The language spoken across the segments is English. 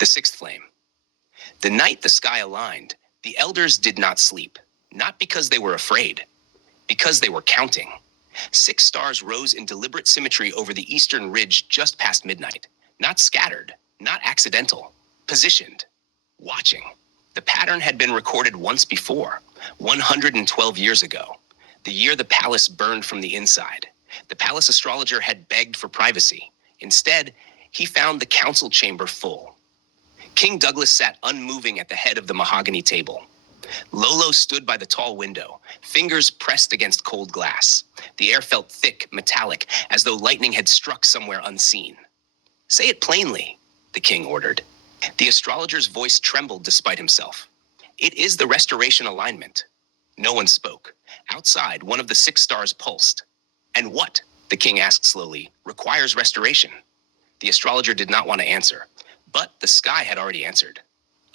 The sixth flame. The night the sky aligned, the elders did not sleep, not because they were afraid, because they were counting. 6 stars rose in deliberate symmetry over the eastern ridge just past midnight, not scattered, not accidental, positioned, watching. The pattern had been recorded once before, 112 years ago, the year the palace burned from the inside. The palace astrologer had begged for privacy. Instead, he found the council chamber full. King Douglas sat unmoving at the head of the mahogany table. Lolo stood by the tall window, fingers pressed against cold glass. The air felt thick, metallic, as though lightning had struck somewhere unseen. "Say it plainly," the king ordered. The astrologer's voice trembled despite himself. "It is the restoration alignment." No one spoke. Outside, one of the 6 stars pulsed. "And what," the king asked slowly, "requires restoration?" The astrologer did not want to answer, but the sky had already answered.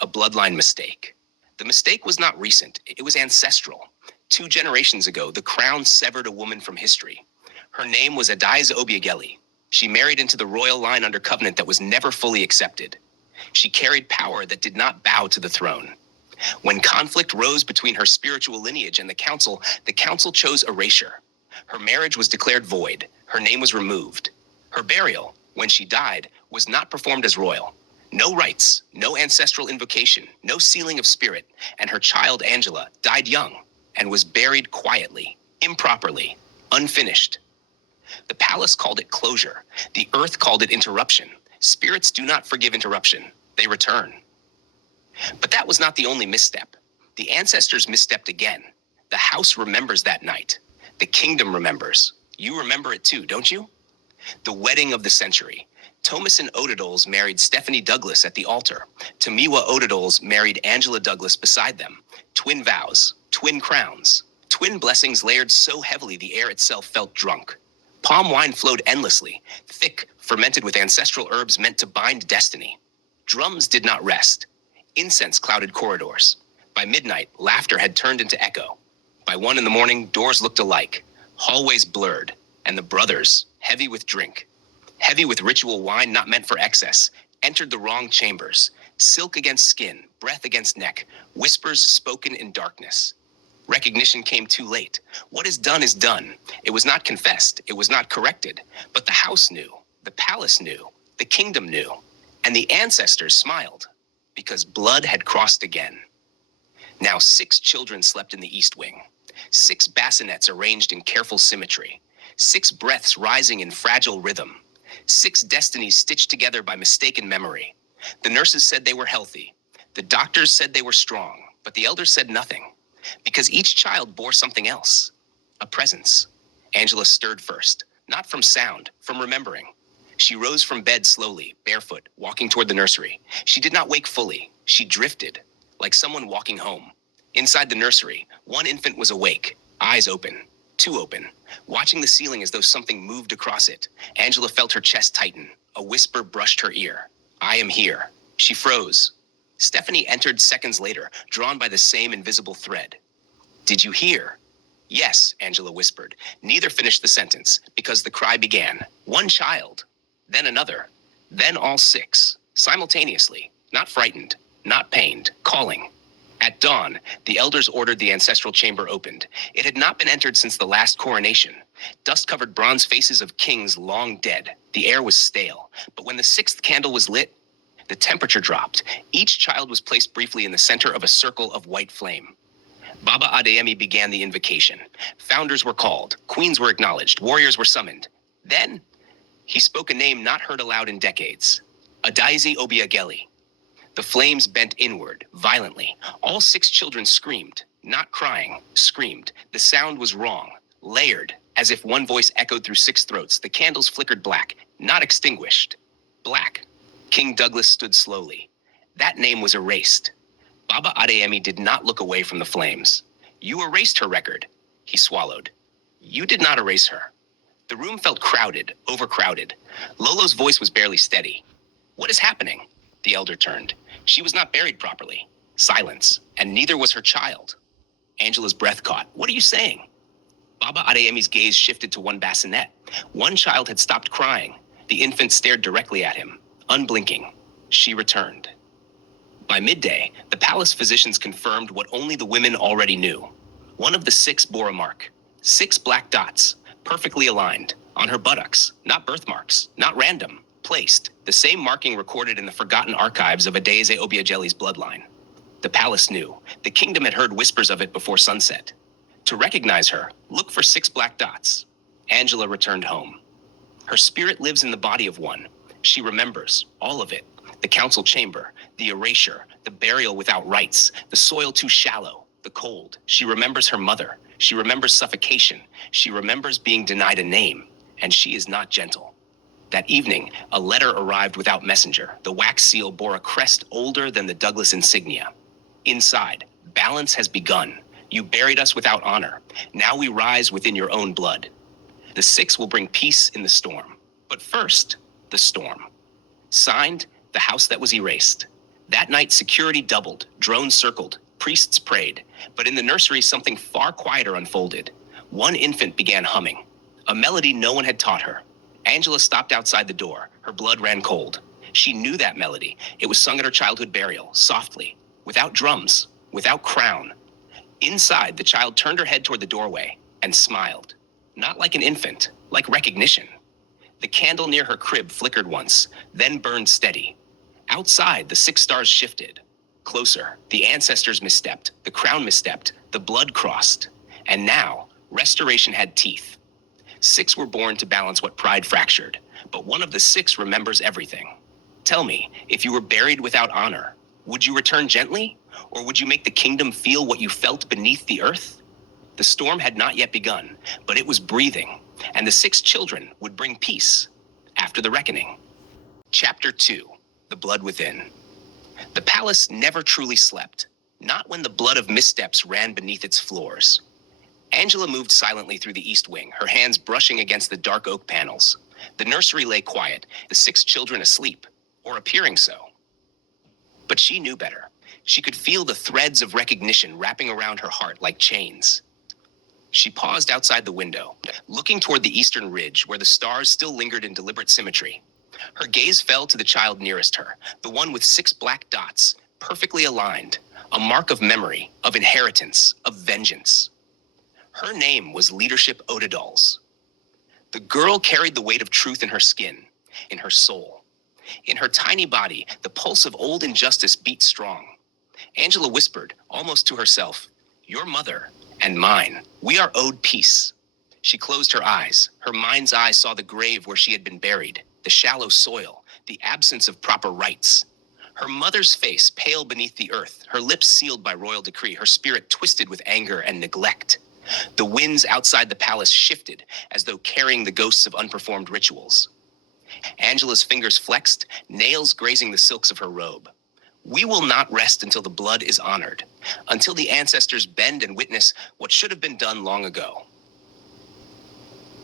A bloodline mistake. The mistake was not recent, it was ancestral. 2 generations ago, the crown severed a woman from history. Her name was Adaize Obiageli. She married into the royal line under covenant that was never fully accepted. She carried power that did not bow to the throne. When conflict rose between her spiritual lineage and the council chose erasure. Her marriage was declared void. Her name was removed. Her burial, when she died, was not performed as royal. No rites, no ancestral invocation, no sealing of spirit, and her child Angela died young and was buried quietly, improperly, unfinished. The palace called it closure. The earth called it interruption. Spirits do not forgive interruption. They return. But that was not the only misstep. The ancestors misstepped again. The house remembers that night. The kingdom remembers. You remember it too, don't you? The wedding of the century. Thomason Odedoles married Stephanie Douglas at the altar. Tomiwa Odedoles married Angela Douglas beside them. Twin vows, twin crowns, twin blessings layered so heavily the air itself felt drunk. Palm wine flowed endlessly, thick, fermented with ancestral herbs meant to bind destiny. Drums did not rest. Incense clouded corridors. By midnight, laughter had turned into echo. By 1 in the morning, doors looked alike, hallways blurred, and the brothers, heavy with drink, heavy with ritual wine not meant for excess, entered the wrong chambers. Silk against skin, breath against neck, whispers spoken in darkness. Recognition came too late. What is done is done. It was not confessed, it was not corrected, but the house knew, the palace knew, the kingdom knew, and the ancestors smiled, because blood had crossed again. Now 6 children slept in the east wing, 6 bassinets arranged in careful symmetry, 6 breaths rising in fragile rhythm, 6 destinies stitched together by mistaken memory. The nurses said they were healthy. The doctors said they were strong, but the elders said nothing, because each child bore something else, a presence. Angela stirred first, not from sound, from remembering. She rose from bed slowly, barefoot, walking toward the nursery. She did not wake fully. She drifted, like someone walking home. Inside the nursery, 1 infant was awake, eyes open, 2 open, watching the ceiling as though something moved across it. Angela felt her chest tighten. A whisper brushed her ear. "I am here." She froze. Stephanie entered seconds later, drawn by the same invisible thread. "Did you hear?" "Yes," Angela whispered. Neither finished the sentence, because the cry began. 1 child, then another, then all 6, simultaneously, not frightened, not pained, calling. At dawn, the elders ordered the ancestral chamber opened. It had not been entered since the last coronation. Dust-covered bronze faces of kings long dead. The air was stale. But when the 6th candle was lit, the temperature dropped. Each child was placed briefly in the center of a circle of white flame. Baba Adeyemi began the invocation. Founders were called, queens were acknowledged, warriors were summoned. Then, he spoke a name not heard aloud in decades. Adaize Obiageli. The flames bent inward, violently. All 6 children screamed, not crying, screamed. The sound was wrong, layered, as if one voice echoed through 6 throats. The candles flickered black, not extinguished. Black. King Douglas stood slowly. That name was erased. Baba Adeyemi did not look away from the flames. "You erased her record," he swallowed. "You did not erase her." The room felt crowded, overcrowded. Lolo's voice was barely steady. "What is happening?" The elder turned. She was not buried properly. Silence, and neither was her child. Angela's breath caught. "What are you saying?" Baba Adeyemi's gaze shifted to 1 bassinet. 1 child had stopped crying. The infant stared directly at him, unblinking. She returned. By midday, the palace physicians confirmed what only the women already knew. One of the six bore a mark. 6 black dots, perfectly aligned, on her buttocks, not birthmarks, not random, placed, the same marking recorded in the forgotten archives of Adeze Obiageli's bloodline. The palace knew. The kingdom had heard whispers of it before sunset. To recognize her, look for 6 black dots. Angela returned home. Her spirit lives in the body of one. She remembers all of it. The council chamber, the erasure, the burial without rites, the soil too shallow, the cold. She remembers her mother. She remembers suffocation. She remembers being denied a name. And she is not gentle. That evening, a letter arrived without messenger. The wax seal bore a crest older than the Douglas insignia. Inside, balance has begun. You buried us without honor. Now we rise within your own blood. The 6 will bring peace in the storm. But first, the storm. Signed, the house that was erased. That night, security doubled, drones circled, priests prayed. But in the nursery, something far quieter unfolded. One infant began humming, a melody no one had taught her. Angela stopped outside the door. Her blood ran cold. She knew that melody. It was sung at her childhood burial, softly, without drums, without crown. Inside, the child turned her head toward the doorway and smiled. Not like an infant, like recognition. The candle near her crib flickered once, then burned steady. Outside, the 6 stars shifted. Closer, the ancestors misstepped, the crown misstepped, the blood crossed. And now, restoration had teeth. 6 were born to balance what pride fractured, but one of the 6 remembers everything. Tell me, if you were buried without honor, would you return gently? Or would you make the kingdom feel what you felt beneath the earth? The storm had not yet begun, but it was breathing, and the 6 children would bring peace after the reckoning. Chapter 2, The Blood Within. The palace never truly slept, not when the blood of missteps ran beneath its floors. Angela moved silently through the east wing, her hands brushing against the dark oak panels. The nursery lay quiet, the 6 children asleep, or appearing so. But she knew better. She could feel the threads of recognition wrapping around her heart like chains. She paused outside the window, looking toward the eastern ridge where the stars still lingered in deliberate symmetry. Her gaze fell to the child nearest her, the one with 6 black dots, perfectly aligned, a mark of memory, of inheritance, of vengeance. Her name was Leadership Odedal's. The girl carried the weight of truth in her skin, in her soul. In her tiny body, the pulse of old injustice beat strong. Angela whispered, almost to herself, "Your mother and mine, we are owed peace." She closed her eyes. Her mind's eye saw the grave where she had been buried, the shallow soil, the absence of proper rites. Her mother's face pale beneath the earth, her lips sealed by royal decree, her spirit twisted with anger and neglect. The winds outside the palace shifted, as though carrying the ghosts of unperformed rituals. Angela's fingers flexed, nails grazing the silks of her robe. We will not rest until the blood is honored, until the ancestors bend and witness what should have been done long ago.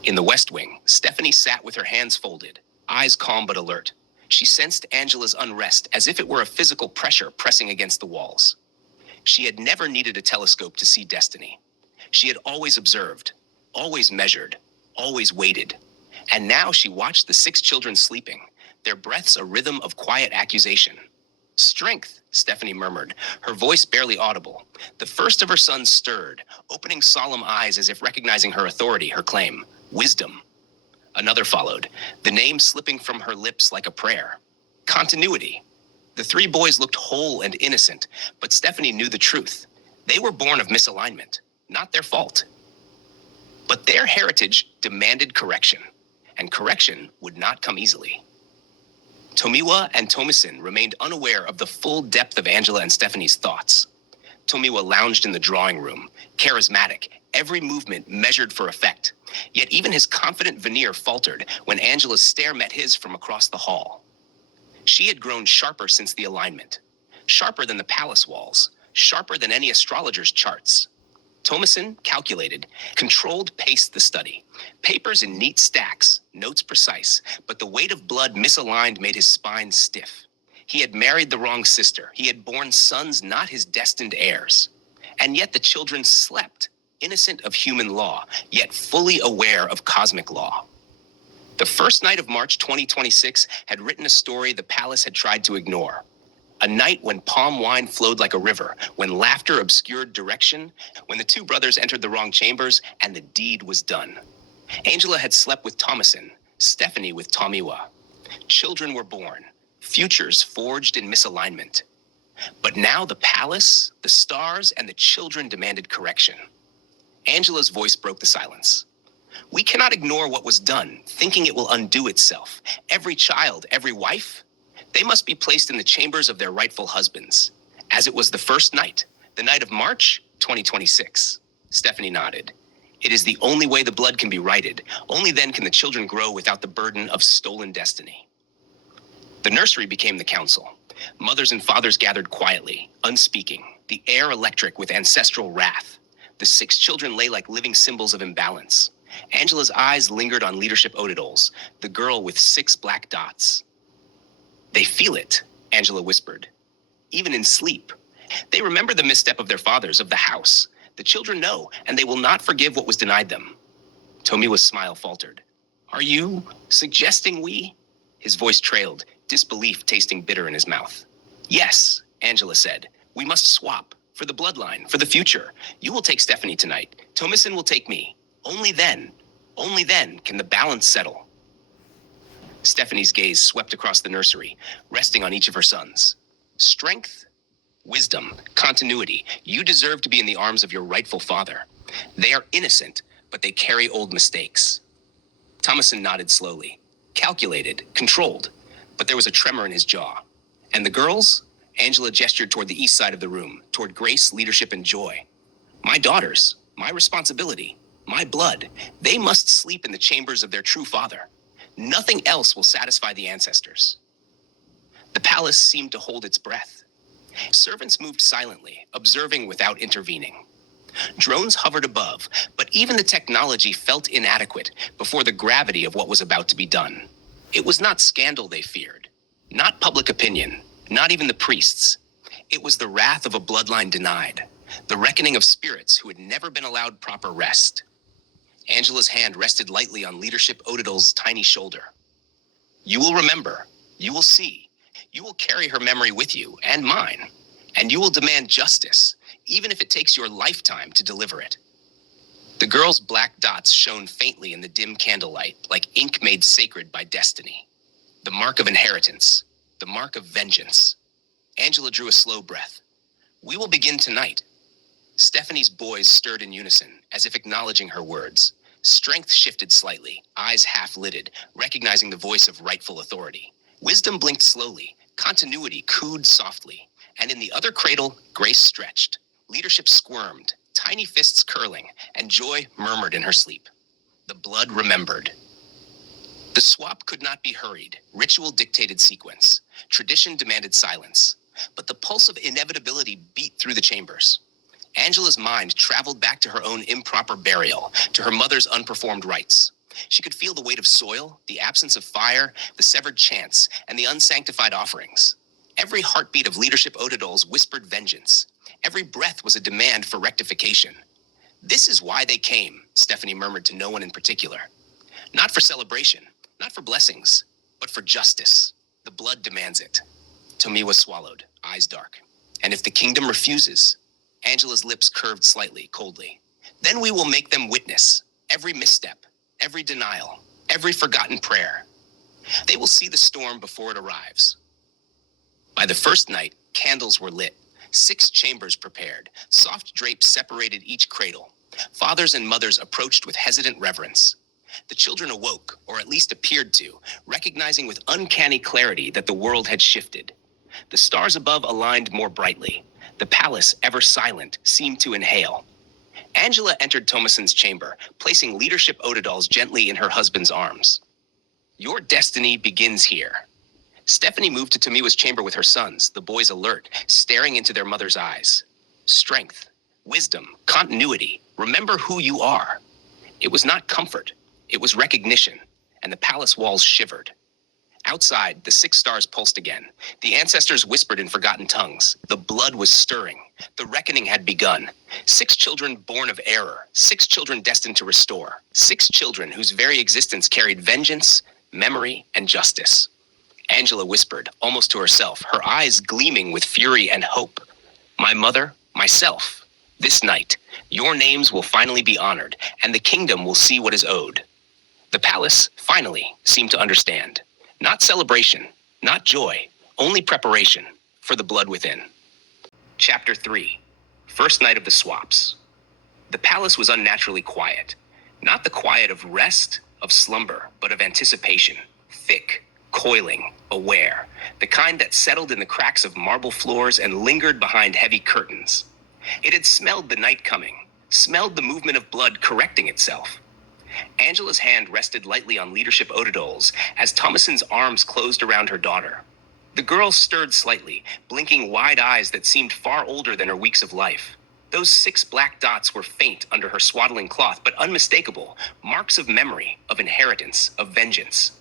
In the West Wing, Stephanie sat with her hands folded, eyes calm but alert. She sensed Angela's unrest as if it were a physical pressure pressing against the walls. She had never needed a telescope to see destiny. She had always observed, always measured, always waited. And now she watched the 6 children sleeping, their breaths a rhythm of quiet accusation. "Strength," Stephanie murmured, her voice barely audible. The first of her sons stirred, opening solemn eyes as if recognizing her authority, her claim. "Wisdom." Another followed, the name slipping from her lips like a prayer. "Continuity." The 3 boys looked whole and innocent, but Stephanie knew the truth. They were born of misalignment, not their fault. But their heritage demanded correction, and correction would not come easily. Tomiwa and Tomisin remained unaware of the full depth of Angela and Stephanie's thoughts. Tomiwa lounged in the drawing room, charismatic, every movement measured for effect. Yet even his confident veneer faltered when Angela's stare met his from across the hall. She had grown sharper since the alignment, sharper than the palace walls, sharper than any astrologer's charts. Thomason, calculated, controlled, paced the study. Papers in neat stacks, notes precise, but the weight of blood misaligned made his spine stiff. He had married the wrong sister. He had borne sons not his destined heirs. And yet the children slept, innocent of human law, yet fully aware of cosmic law. The first night of March 2026 had written a story the palace had tried to ignore. A night when palm wine flowed like a river, when laughter obscured direction, when the two brothers entered the wrong chambers, and the deed was done. Angela had slept with Thomason, Stephanie with Tomiwa. Children were born, futures forged in misalignment. But now the palace, the stars, and the children demanded correction. Angela's voice broke the silence. We cannot ignore what was done, thinking it will undo itself. Every child, every wife, they must be placed in the chambers of their rightful husbands, as it was the first night, the night of March 2026. Stephanie nodded. It is the only way the blood can be righted. Only then can the children grow without the burden of stolen destiny. The nursery became the council. Mothers and fathers gathered quietly, unspeaking, the air electric with ancestral wrath. The 6 children lay like living symbols of imbalance. Angela's eyes lingered on leadership Odidols, the girl with 6 black dots. They feel it, Angela whispered. Even in sleep. They remember the misstep of their fathers, of the house. The children know, and they will not forgive what was denied them. Tomiwa's smile faltered. Are you suggesting we? His voice trailed, disbelief tasting bitter in his mouth. Yes, Angela said. We must swap. For the bloodline, for the future. You will take Stephanie tonight. Thomason will take me. Only then can the balance settle. Stephanie's gaze swept across the nursery, resting on each of her sons. Strength, wisdom, continuity. You deserve to be in the arms of your rightful father. They are innocent, but they carry old mistakes. Thomason nodded slowly, calculated, controlled, but there was a tremor in his jaw. And the girls? Angela gestured toward the east side of the room, toward grace, leadership, and joy. My daughters, my responsibility, my blood, they must sleep in the chambers of their true father. Nothing else will satisfy the ancestors. The palace seemed to hold its breath. Servants moved silently, observing without intervening. Drones hovered above, but even the technology felt inadequate before the gravity of what was about to be done. It was not scandal they feared, not public opinion, not even the priests. It was the wrath of a bloodline denied, the reckoning of spirits who had never been allowed proper rest. Angela's hand rested lightly on leadership Odidol's tiny shoulder. You will remember, you will see, you will carry her memory with you, and mine, and you will demand justice, even if it takes your lifetime to deliver it. The girl's black dots shone faintly in the dim candlelight, like ink made sacred by destiny. The mark of inheritance, the mark of vengeance. Angela drew a slow breath. We will begin tonight. Stephanie's boys stirred in unison, as if acknowledging her words. Strength shifted slightly, eyes half-lidded, recognizing the voice of rightful authority. Wisdom blinked slowly, continuity cooed softly, and in the other cradle, grace stretched. Leadership squirmed, tiny fists curling, and joy murmured in her sleep. The blood remembered. The swap could not be hurried. Ritual dictated sequence. Tradition demanded silence. But the pulse of inevitability beat through the chambers. Angela's mind traveled back to her own improper burial, to her mother's unperformed rites. She could feel the weight of soil, the absence of fire, the severed chants, and the unsanctified offerings. Every heartbeat of leadership Odidols whispered vengeance. Every breath was a demand for rectification. This is why they came, Stephanie murmured to no one in particular. Not for celebration, not for blessings, but for justice. The blood demands it. Tomiwa swallowed, eyes dark. And if the kingdom refuses? Angela's lips curved slightly, coldly. Then we will make them witness every misstep, every denial, every forgotten prayer. They will see the storm before it arrives. By the first night, candles were lit, 6 chambers prepared, soft drapes separated each cradle. Fathers and mothers approached with hesitant reverence. The children awoke, or at least appeared to, recognizing with uncanny clarity that the world had shifted. The stars above aligned more brightly. The palace, ever silent, seemed to inhale. Angela entered Thomason's chamber, placing leadership Odidols gently in her husband's arms. Your destiny begins here. Stephanie moved to Tomiwa's chamber with her sons, the boys alert, staring into their mother's eyes. Strength, wisdom, continuity. Remember who you are. It was not comfort. It was recognition, and the palace walls shivered. Outside, the 6 stars pulsed again. The ancestors whispered in forgotten tongues. The blood was stirring. The reckoning had begun. 6 children born of error. 6 children destined to restore. 6 children whose very existence carried vengeance, memory, and justice. Angela whispered, almost to herself, her eyes gleaming with fury and hope. My mother, myself. This night, your names will finally be honored, and the kingdom will see what is owed. The palace, finally, seemed to understand. Not celebration, not joy, only preparation for the blood within. Chapter 3. First Night of the Swaps. The palace was unnaturally quiet. Not the quiet of rest, of slumber, but of anticipation. Thick, coiling, aware. The kind that settled in the cracks of marble floors and lingered behind heavy curtains. It had smelled the night coming, smelled the movement of blood correcting itself. Angela's hand rested lightly on Leadership Odidol's as Thomason's arms closed around her daughter. The girl stirred slightly, blinking wide eyes that seemed far older than her weeks of life. Those 6 black dots were faint under her swaddling cloth, but unmistakable, marks of memory, of inheritance, of vengeance.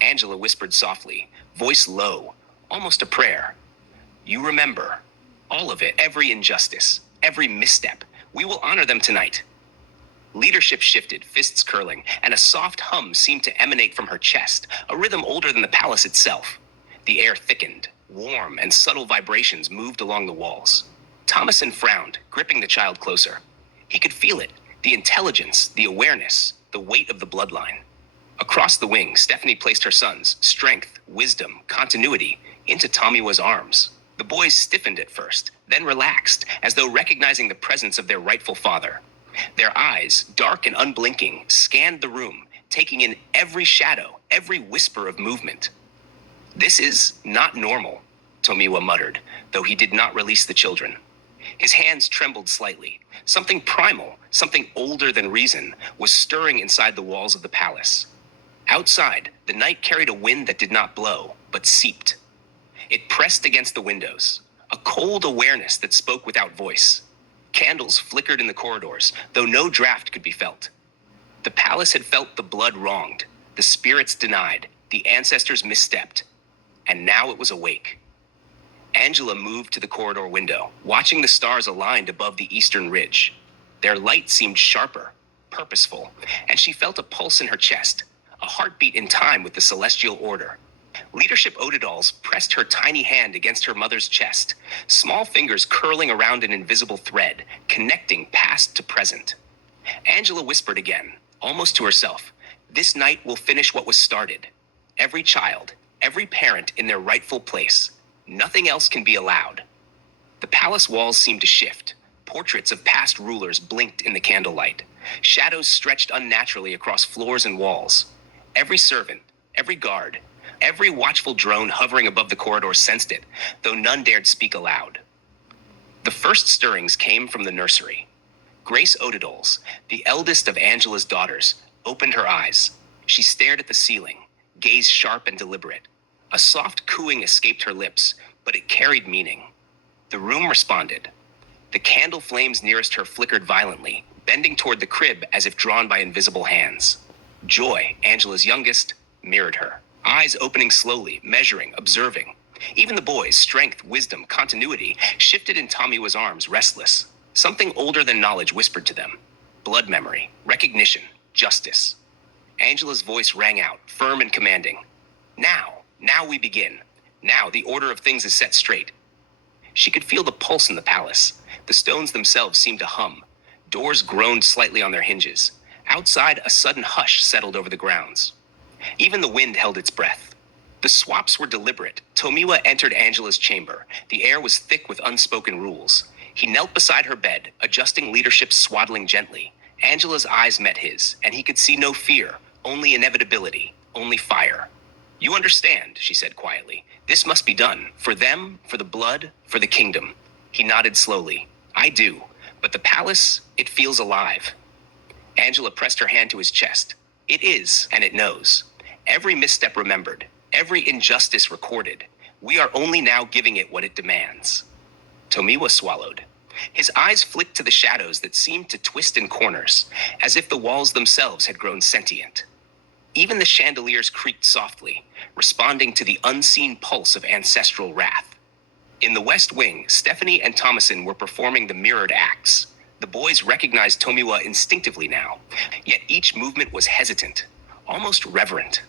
Angela whispered softly, voice low, almost a prayer. You remember. All of it, every injustice, every misstep. We will honor them tonight. Leadership shifted, fists curling, and a soft hum seemed to emanate from her chest, a rhythm older than the palace itself. The air thickened, warm, and subtle vibrations moved along the walls. Thomason frowned, gripping the child closer. He could feel it, the intelligence, the awareness, the weight of the bloodline. Across the wing, Stephanie placed her sons, strength, wisdom, continuity, into Tomiwa's arms. The boys stiffened at first, then relaxed, as though recognizing the presence of their rightful father. Their eyes, dark and unblinking, scanned the room, taking in every shadow, every whisper of movement. This is not normal, Tomiwa muttered, though he did not release the children. His hands trembled slightly. Something primal, something older than reason, was stirring inside the walls of the palace. Outside, the night carried a wind that did not blow, but seeped. It pressed against the windows, a cold awareness that spoke without voice. Candles flickered in the corridors, though no draft could be felt. The palace had felt the blood wronged, the spirits denied, the ancestors misstepped, and now it was awake. Angela moved to the corridor window, watching the stars aligned above the eastern ridge. Their light seemed sharper, purposeful, and she felt a pulse in her chest, a heartbeat in time with the celestial order. Leadership Odidol's pressed her tiny hand against her mother's chest, small fingers curling around an invisible thread, connecting past to present. Angela whispered again, almost to herself, this night will finish what was started. Every child, every parent in their rightful place. Nothing else can be allowed. The palace walls seemed to shift. Portraits of past rulers blinked in the candlelight. Shadows stretched unnaturally across floors and walls. Every servant, every guard, every watchful drone hovering above the corridor sensed it, though none dared speak aloud. The first stirrings came from the nursery. Grace Odidol's, the eldest of Angela's daughters, opened her eyes. She stared at the ceiling, gaze sharp and deliberate. A soft cooing escaped her lips, but it carried meaning. The room responded. The candle flames nearest her flickered violently, bending toward the crib as if drawn by invisible hands. Joy, Angela's youngest, mirrored her, eyes opening slowly, measuring, observing. Even the boys, strength, wisdom, continuity, shifted in Tomiwa's arms, restless. Something older than knowledge whispered to them. Blood memory, recognition, justice. Angela's voice rang out, firm and commanding. Now we begin. Now the order of things is set straight. She could feel the pulse in the palace. The stones themselves seemed to hum. Doors groaned slightly on their hinges. Outside, a sudden hush settled over the grounds. Even the wind held its breath. The swaps were deliberate. Tomiwa entered Angela's chamber. The air was thick with unspoken rules. He knelt beside her bed, adjusting leadership swaddling gently. Angela's eyes met his, and he could see no fear, only inevitability, only fire. You understand, she said quietly. This must be done. For them, for the blood, for the kingdom. He nodded slowly. I do. But the palace, it feels alive. Angela pressed her hand to his chest. It is, and it knows. Every misstep remembered. Every injustice recorded. We are only now giving it what it demands. Tomiwa swallowed. His eyes flicked to the shadows that seemed to twist in corners, as if the walls themselves had grown sentient. Even the chandeliers creaked softly, responding to the unseen pulse of ancestral wrath. In the West Wing, Stephanie and Thomason were performing the mirrored acts. The boys recognized Tomiwa instinctively now, yet each movement was hesitant, almost reverent.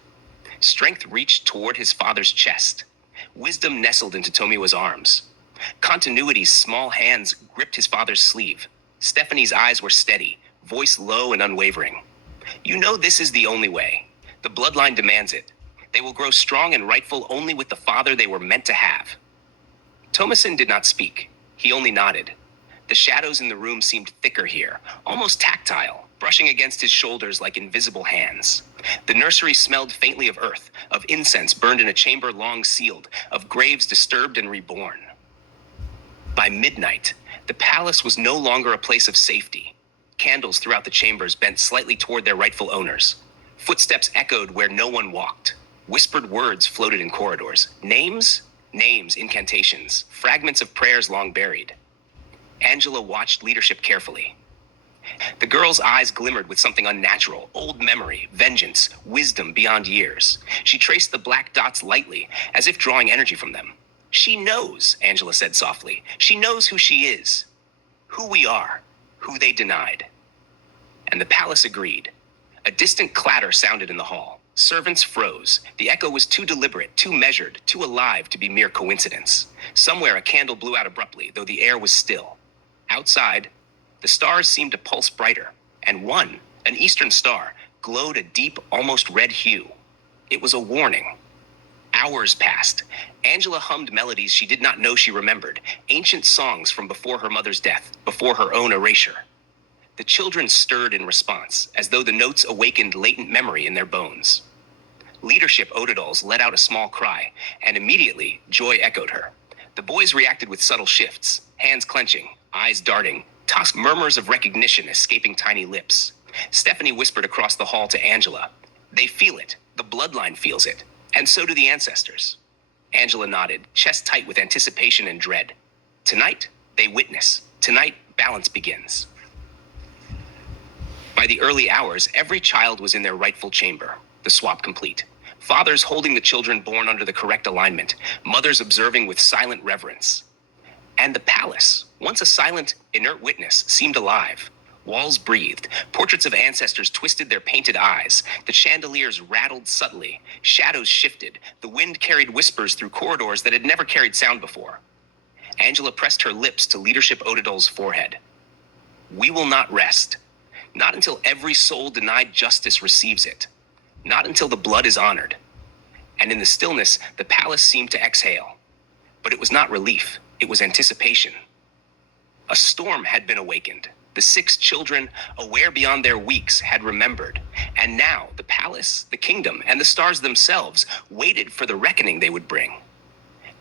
Strength reached toward his father's chest. Wisdom nestled into Tomiwa's arms. Continuity's small hands gripped his father's sleeve. Stephanie's eyes were steady, voice low and unwavering. You know this is the only way. The bloodline demands it. They will grow strong and rightful only with the father they were meant to have. Thomason did not speak. He only nodded. The shadows in the room seemed thicker here, almost tactile, brushing against his shoulders like invisible hands. The nursery smelled faintly of earth, of incense burned in a chamber long sealed, of graves disturbed and reborn. By midnight, the palace was no longer a place of safety. Candles throughout the chambers bent slightly toward their rightful owners. Footsteps echoed where no one walked. Whispered words floated in corridors. Names? Names, incantations, fragments of prayers long buried. Angela watched leadership carefully. The girl's eyes glimmered with something unnatural, old memory, vengeance, wisdom beyond years. She traced the black dots lightly, as if drawing energy from them. She knows, Angela said softly. She knows who she is, who we are, who they denied. And the palace agreed. A distant clatter sounded in the hall. Servants froze. The echo was too deliberate, too measured, too alive to be mere coincidence. Somewhere a candle blew out abruptly, though the air was still. Outside, the stars seemed to pulse brighter, and one, an eastern star, glowed a deep, almost red hue. It was a warning. Hours passed. Angela hummed melodies she did not know she remembered, ancient songs from before her mother's death, before her own erasure. The children stirred in response, as though the notes awakened latent memory in their bones. Leadership Odidals let out a small cry, and immediately joy echoed her. The boys reacted with subtle shifts, hands clenching, eyes darting, murmurs of recognition escaping tiny lips. Stephanie whispered across the hall to Angela. They feel it. The bloodline feels it. And so do the ancestors. Angela nodded, chest tight with anticipation and dread. Tonight, they witness. Tonight, balance begins. By the early hours, every child was in their rightful chamber, the swap complete. Fathers holding the children born under the correct alignment, mothers observing with silent reverence. And the palace, once a silent, inert witness, seemed alive. Walls breathed, portraits of ancestors twisted their painted eyes, the chandeliers rattled subtly, shadows shifted, the wind carried whispers through corridors that had never carried sound before. Angela pressed her lips to Leadership Odidal's forehead. We will not rest. Not until every soul denied justice receives it. Not until the blood is honored. And in the stillness, the palace seemed to exhale. But it was not relief, it was anticipation. A storm had been awakened. The 6 children, aware beyond their weeks, had remembered. And now the palace, the kingdom, and the stars themselves waited for the reckoning they would bring.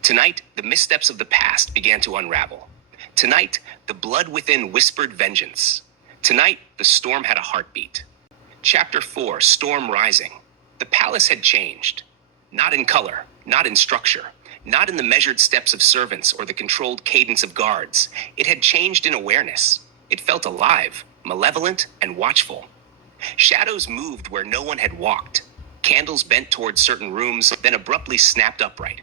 Tonight, the missteps of the past began to unravel. Tonight, the blood within whispered vengeance. Tonight, the storm had a heartbeat. Chapter 4, Storm Rising. The palace had changed. Not in color, not in structure, not in the measured steps of servants or the controlled cadence of guards. It had changed in awareness. It felt alive, malevolent, and watchful. Shadows moved where no one had walked. Candles bent toward certain rooms, then abruptly snapped upright.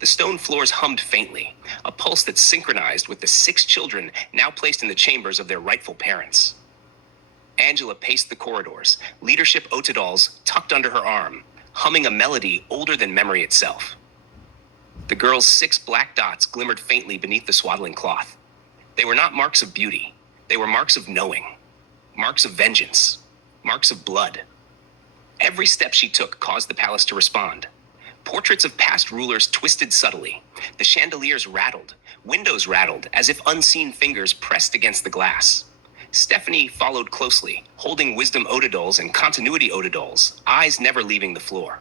The stone floors hummed faintly, a pulse that synchronized with the 6 children now placed in the chambers of their rightful parents. Angela paced the corridors, Leadership Odidals tucked under her arm, humming a melody older than memory itself. The girl's 6 black dots glimmered faintly beneath the swaddling cloth. They were not marks of beauty. They were marks of knowing, marks of vengeance, marks of blood. Every step she took caused the palace to respond. Portraits of past rulers twisted subtly. The chandeliers rattled, windows rattled, as if unseen fingers pressed against the glass. Stephanie followed closely, holding Wisdom Odidals and Continuity Odidals, eyes never leaving the floor.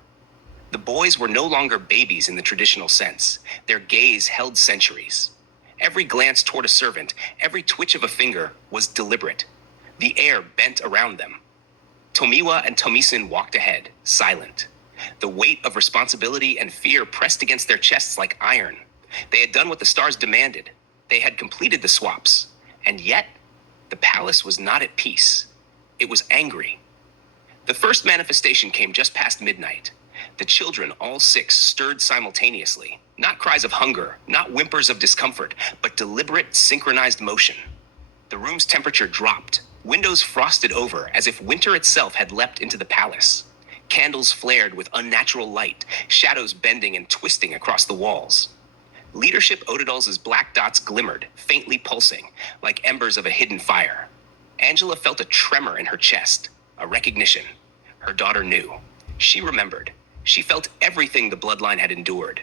The boys were no longer babies in the traditional sense. Their gaze held centuries. Every glance toward a servant, every twitch of a finger was deliberate. The air bent around them. Tomiwa and Tomisin walked ahead, silent. The weight of responsibility and fear pressed against their chests like iron. They had done what the stars demanded. They had completed the swaps. And yet, the palace was not at peace. It was angry. The first manifestation came just past midnight. The children, all 6, stirred simultaneously. Not cries of hunger, not whimpers of discomfort, but deliberate, synchronized motion. The room's temperature dropped. Windows frosted over as if winter itself had leapt into the palace. Candles flared with unnatural light, shadows bending and twisting across the walls. Leadership Odidal's black dots glimmered, faintly pulsing, like embers of a hidden fire. Angela felt a tremor in her chest, a recognition. Her daughter knew. She remembered. She felt everything the bloodline had endured.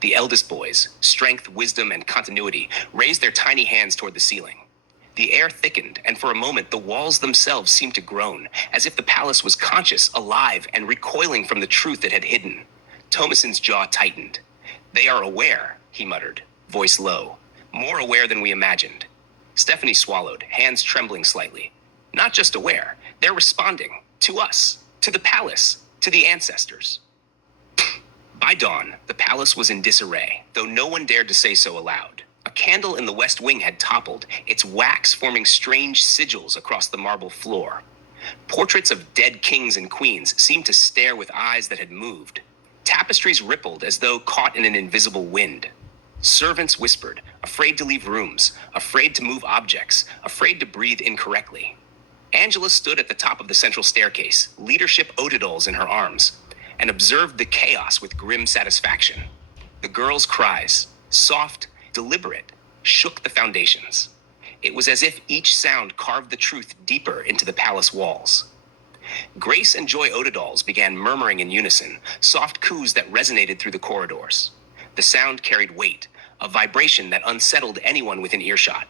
The eldest boys, strength, wisdom, and continuity, raised their tiny hands toward the ceiling. The air thickened, and for a moment the walls themselves seemed to groan, as if the palace was conscious, alive, and recoiling from the truth it had hidden. Thomason's jaw tightened. "They are aware," he muttered, voice low. "More aware than we imagined." Stephanie swallowed, hands trembling slightly. "Not just aware, they're responding. To us. To the palace. To the ancestors." By dawn, the palace was in disarray, though no one dared to say so aloud. A candle in the west wing had toppled, its wax forming strange sigils across the marble floor. Portraits of dead kings and queens seemed to stare with eyes that had moved. Tapestries rippled as though caught in an invisible wind. Servants whispered, afraid to leave rooms, afraid to move objects, afraid to breathe incorrectly. Angela stood at the top of the central staircase, leadership Odidals in her arms, and observed the chaos with grim satisfaction. The girls' cries, soft, deliberate, shook the foundations. It was as if each sound carved the truth deeper into the palace walls. Grace and Joy Odidals began murmuring in unison, soft coos that resonated through the corridors. The sound carried weight, a vibration that unsettled anyone within earshot.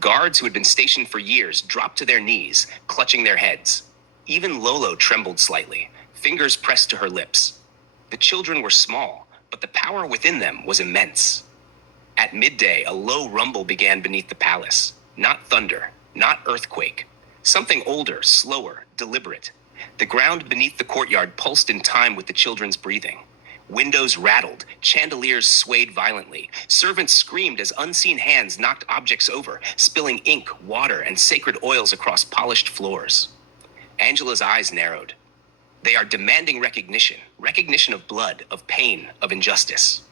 Guards who had been stationed for years dropped to their knees, clutching their heads. Even Lolo trembled slightly, fingers pressed to her lips. The children were small, but the power within them was immense. At midday, a low rumble began beneath the palace. Not thunder, not earthquake. Something older, slower, deliberate. The ground beneath the courtyard pulsed in time with the children's breathing. Windows rattled, chandeliers swayed violently. Servants screamed as unseen hands knocked objects over, spilling ink, water, and sacred oils across polished floors. Angela's eyes narrowed. They are demanding recognition, recognition of blood, of pain, of injustice.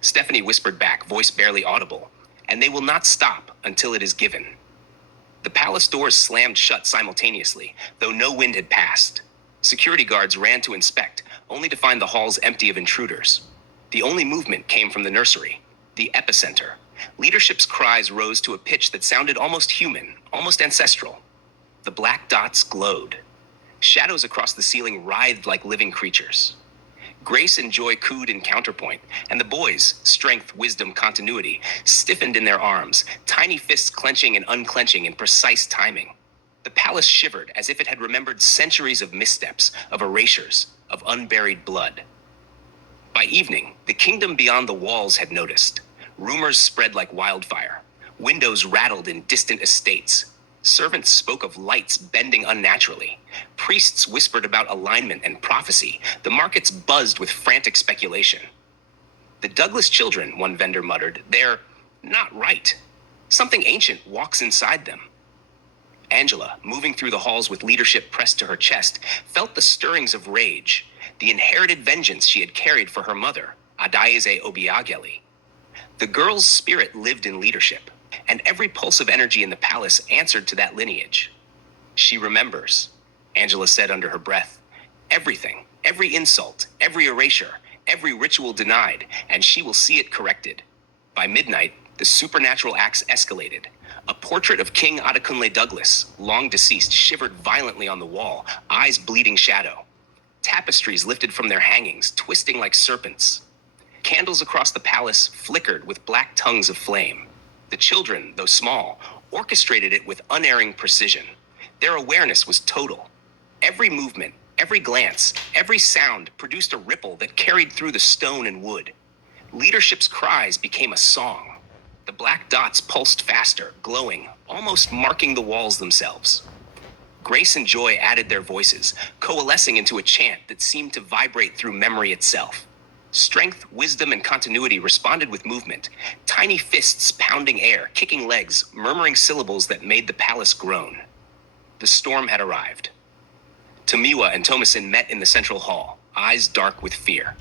Stephanie whispered back, voice barely audible, "And they will not stop until it is given." The palace doors slammed shut simultaneously, though no wind had passed. Security guards ran to inspect, only to find the halls empty of intruders. The only movement came from the nursery, the epicenter. Leadership's cries rose to a pitch that sounded almost human, almost ancestral. The black dots glowed. Shadows across the ceiling writhed like living creatures. Grace and Joy cooed in counterpoint, and the boys, strength, wisdom, continuity, stiffened in their arms, tiny fists clenching and unclenching in precise timing. The palace shivered as if it had remembered centuries of missteps, of erasures, of unburied blood. By evening, the kingdom beyond the walls had noticed. Rumors spread like wildfire. Windows rattled in distant estates. Servants spoke of lights bending unnaturally. Priests whispered about alignment and prophecy. The markets buzzed with frantic speculation. "The Douglas children," one vendor muttered, "they're not right. Something ancient walks inside them." Angela, moving through the halls with leadership pressed to her chest, felt the stirrings of rage, the inherited vengeance she had carried for her mother, Adaize Obiageli. The girl's spirit lived in leadership, and every pulse of energy in the palace answered to that lineage. "She remembers," Angela said under her breath. "Everything, every insult, every erasure, every ritual denied, and she will see it corrected." By midnight, the supernatural acts escalated. A portrait of King Adekunle Douglas, long deceased, shivered violently on the wall, eyes bleeding shadow. Tapestries lifted from their hangings, twisting like serpents. Candles across the palace flickered with black tongues of flame. The children, though small, orchestrated it with unerring precision. Their awareness was total. Every movement, every glance, every sound produced a ripple that carried through the stone and wood. Leadership's cries became a song. The black dots pulsed faster, glowing, almost marking the walls themselves. Grace and Joy added their voices, coalescing into a chant that seemed to vibrate through memory itself. Strength, wisdom, and continuity responded with movement, tiny fists pounding air, kicking legs, murmuring syllables that made the palace groan. The storm had arrived. Tomiwa and Thomason met in the central hall, eyes dark with fear.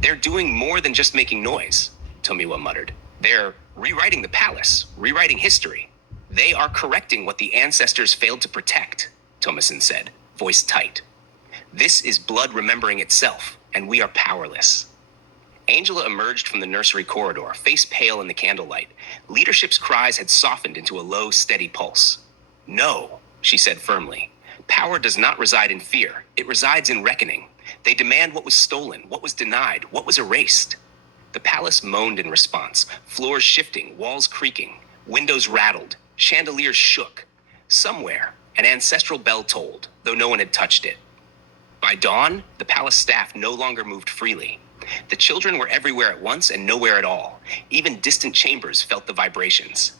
"They're doing more than just making noise," Tomiwa muttered. "They're rewriting the palace, rewriting history. They are correcting what the ancestors failed to protect," Thomason said, voice tight. This is blood remembering itself, and we are powerless. Angela emerged from the nursery corridor, face pale in the candlelight. Leadership's cries had softened into a low, steady pulse. No, she said firmly. Power does not reside in fear. It resides in reckoning. They demand what was stolen, what was denied, what was erased. The palace moaned in response, floors shifting, walls creaking, windows rattled, chandeliers shook. Somewhere, an ancestral bell tolled, though no one had touched it. By dawn, the palace staff no longer moved freely. The children were everywhere at once and nowhere at all. Even distant chambers felt the vibrations.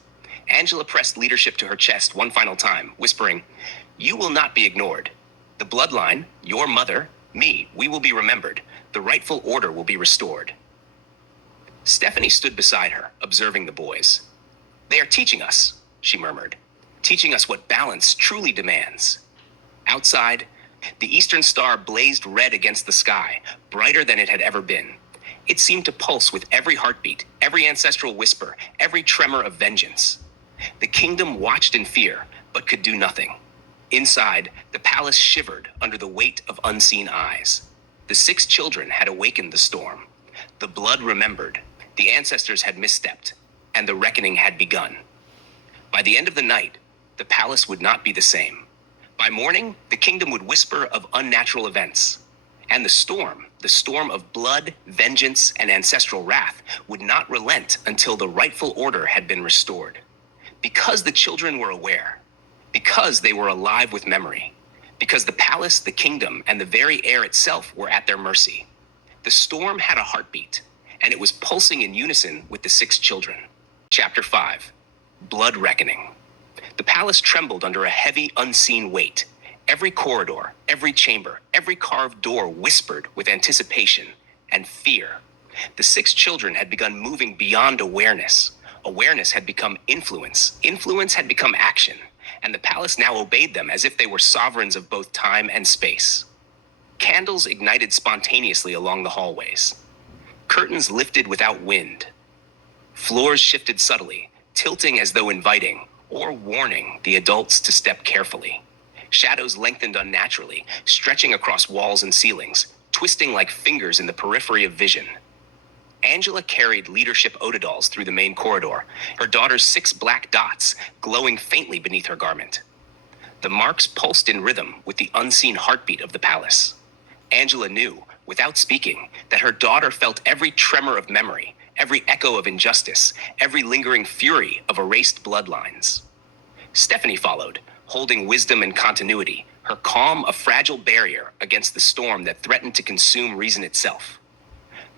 Angela pressed leadership to her chest one final time, whispering, "You will not be ignored. The bloodline, your mother, me, we will be remembered. The rightful order will be restored." Stephanie stood beside her, observing the boys. "They are teaching us," she murmured, "teaching us what balance truly demands." Outside, the eastern star blazed red against the sky, brighter than it had ever been. It seemed to pulse with every heartbeat, every ancestral whisper, every tremor of vengeance. The kingdom watched in fear, but could do nothing. Inside, the palace shivered under the weight of unseen eyes. The 6 children had awakened the storm. The blood remembered, the ancestors had misstepped, and the reckoning had begun. By the end of the night, the palace would not be the same. By morning, the kingdom would whisper of unnatural events. And the storm of blood, vengeance, and ancestral wrath would not relent until the rightful order had been restored. Because the children were aware, because they were alive with memory, because the palace, the kingdom, and the very air itself were at their mercy. The storm had a heartbeat, and it was pulsing in unison with the 6 children. Chapter 5, Blood Reckoning. The palace trembled under a heavy, unseen weight. Every corridor, every chamber, every carved door whispered with anticipation and fear. The 6 children had begun moving beyond awareness. Awareness had become influence. Influence had become action. And the palace now obeyed them as if they were sovereigns of both time and space. Candles ignited spontaneously along the hallways. Curtains lifted without wind. Floors shifted subtly, tilting as though inviting or warning the adults to step carefully. Shadows lengthened unnaturally, stretching across walls and ceilings, twisting like fingers in the periphery of vision. Angela carried leadership Odadals through the main corridor, her daughter's 6 black dots glowing faintly beneath her garment. The marks pulsed in rhythm with the unseen heartbeat of the palace. Angela knew, without speaking, that her daughter felt every tremor of memory, every echo of injustice, every lingering fury of erased bloodlines. Stephanie followed, holding wisdom and continuity, her calm a fragile barrier against the storm that threatened to consume reason itself.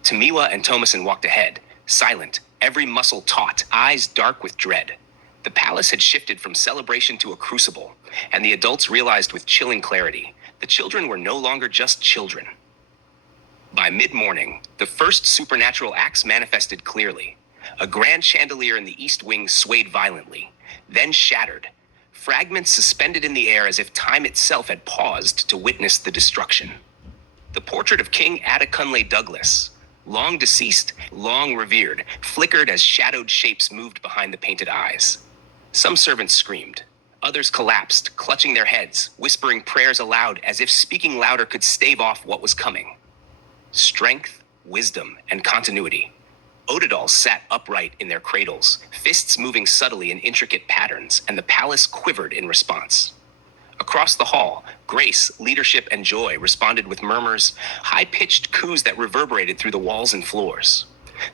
Tamiwa and Thomason walked ahead, silent, every muscle taut, eyes dark with dread. The palace had shifted from celebration to a crucible, and the adults realized with chilling clarity, the children were no longer just children. By mid-morning, the first supernatural acts manifested clearly. A grand chandelier in the east wing swayed violently, then shattered, fragments suspended in the air as if time itself had paused to witness the destruction. The portrait of King Adekunle Douglas, long deceased, long revered, flickered as shadowed shapes moved behind the painted eyes. Some servants screamed. Others collapsed, clutching their heads, whispering prayers aloud as if speaking louder could stave off what was coming. Strength, wisdom, and continuity. Odadals sat upright in their cradles, fists moving subtly in intricate patterns, and the palace quivered in response. Across the hall, grace, leadership, and joy responded with murmurs, high-pitched coos that reverberated through the walls and floors.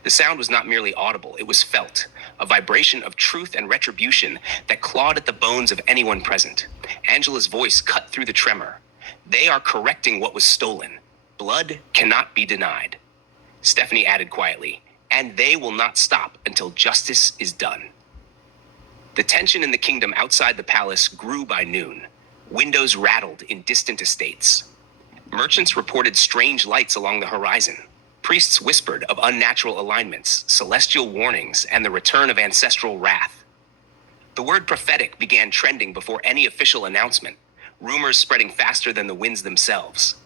The sound was not merely audible, it was felt, a vibration of truth and retribution that clawed at the bones of anyone present. Angela's voice cut through the tremor. They are correcting what was stolen. Blood cannot be denied. Stephanie added quietly, and they will not stop until justice is done. The tension in the kingdom outside the palace grew by noon. Windows rattled in distant estates. Merchants reported strange lights along the horizon. Priests whispered of unnatural alignments, celestial warnings, and the return of ancestral wrath. The word prophetic began trending before any official announcement, rumors spreading faster than the winds themselves.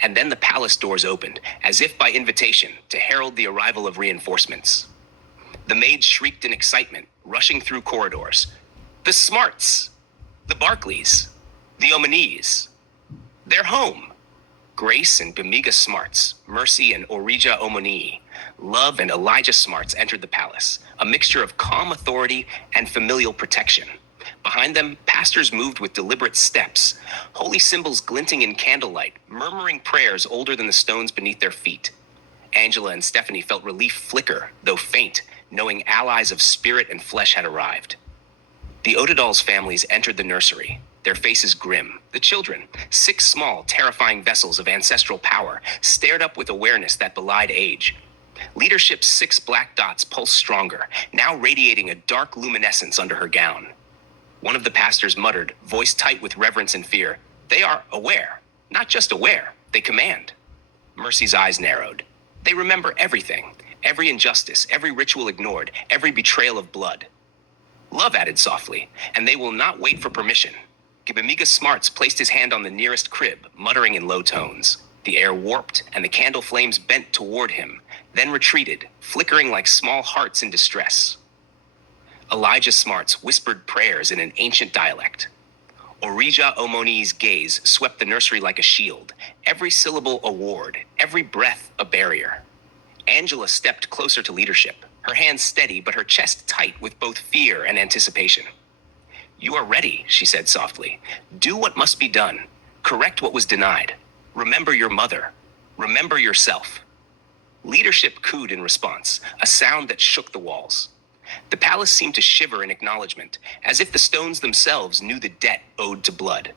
And then the palace doors opened, as if by invitation, to herald the arrival of reinforcements. The maids shrieked in excitement, rushing through corridors. The Smarts! The Barclays! The Omanis! They're home! Grace and Bemiga Smarts, Mercy and Orija Omonii, Love and Elijah Smarts entered the palace, a mixture of calm authority and familial protection. Behind them, pastors moved with deliberate steps, holy symbols glinting in candlelight, murmuring prayers older than the stones beneath their feet. Angela and Stephanie felt relief flicker, though faint, knowing allies of spirit and flesh had arrived. The Odedal's families entered the nursery, their faces grim. The children, 6 small, terrifying vessels of ancestral power, stared up with awareness that belied age. Leadership's 6 black dots pulsed stronger, now radiating a dark luminescence under her gown. One of the pastors muttered, voice tight with reverence and fear, "They are aware. Not just aware, they command." Mercy's eyes narrowed. They remember everything, every injustice, every ritual ignored, every betrayal of blood. Love added softly, and they will not wait for permission. Gibamiga Smarts placed his hand on the nearest crib, muttering in low tones. The air warped, and the candle flames bent toward him, then retreated, flickering like small hearts in distress. Elijah Smarts whispered prayers in an ancient dialect. Orija Omoni's gaze swept the nursery like a shield, every syllable a ward, every breath a barrier. Angela stepped closer to leadership, her hands steady but her chest tight with both fear and anticipation. "You are ready," she said softly. "Do what must be done. Correct what was denied. Remember your mother. Remember yourself." Leadership cooed in response, a sound that shook the walls. The palace seemed to shiver in acknowledgement, as if the stones themselves knew the debt owed to blood.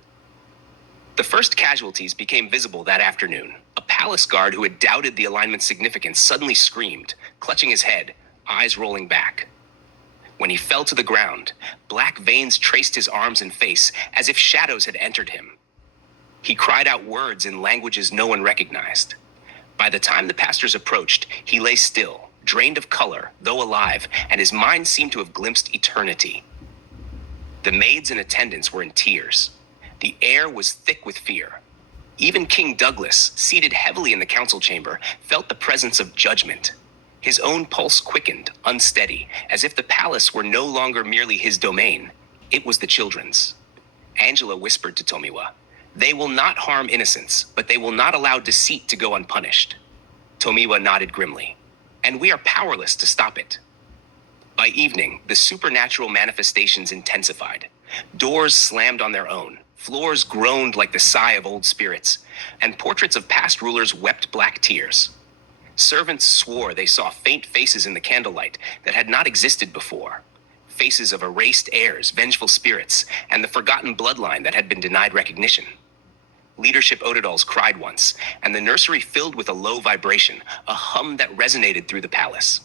The first casualties became visible that afternoon. A palace guard who had doubted the alignment's significance suddenly screamed, clutching his head, eyes rolling back. When he fell to the ground, black veins traced his arms and face as if shadows had entered him. He cried out words in languages no one recognized. By the time the pastors approached, he lay still, drained of color, though alive, and his mind seemed to have glimpsed eternity. The maids in attendance were in tears. The air was thick with fear. Even King Douglas, seated heavily in the council chamber, felt the presence of judgment. His own pulse quickened, unsteady, as if the palace were no longer merely his domain. It was the children's. Angela whispered to Tomiwa, "They will not harm innocents, but they will not allow deceit to go unpunished." Tomiwa nodded grimly. "And we are powerless to stop it." By evening, the supernatural manifestations intensified. Doors slammed on their own, floors groaned like the sigh of old spirits, and portraits of past rulers wept black tears. Servants swore they saw faint faces in the candlelight that had not existed before. Faces of erased heirs, vengeful spirits, and the forgotten bloodline that had been denied recognition. Leadership Odedals cried once, and the nursery filled with a low vibration, a hum that resonated through the palace.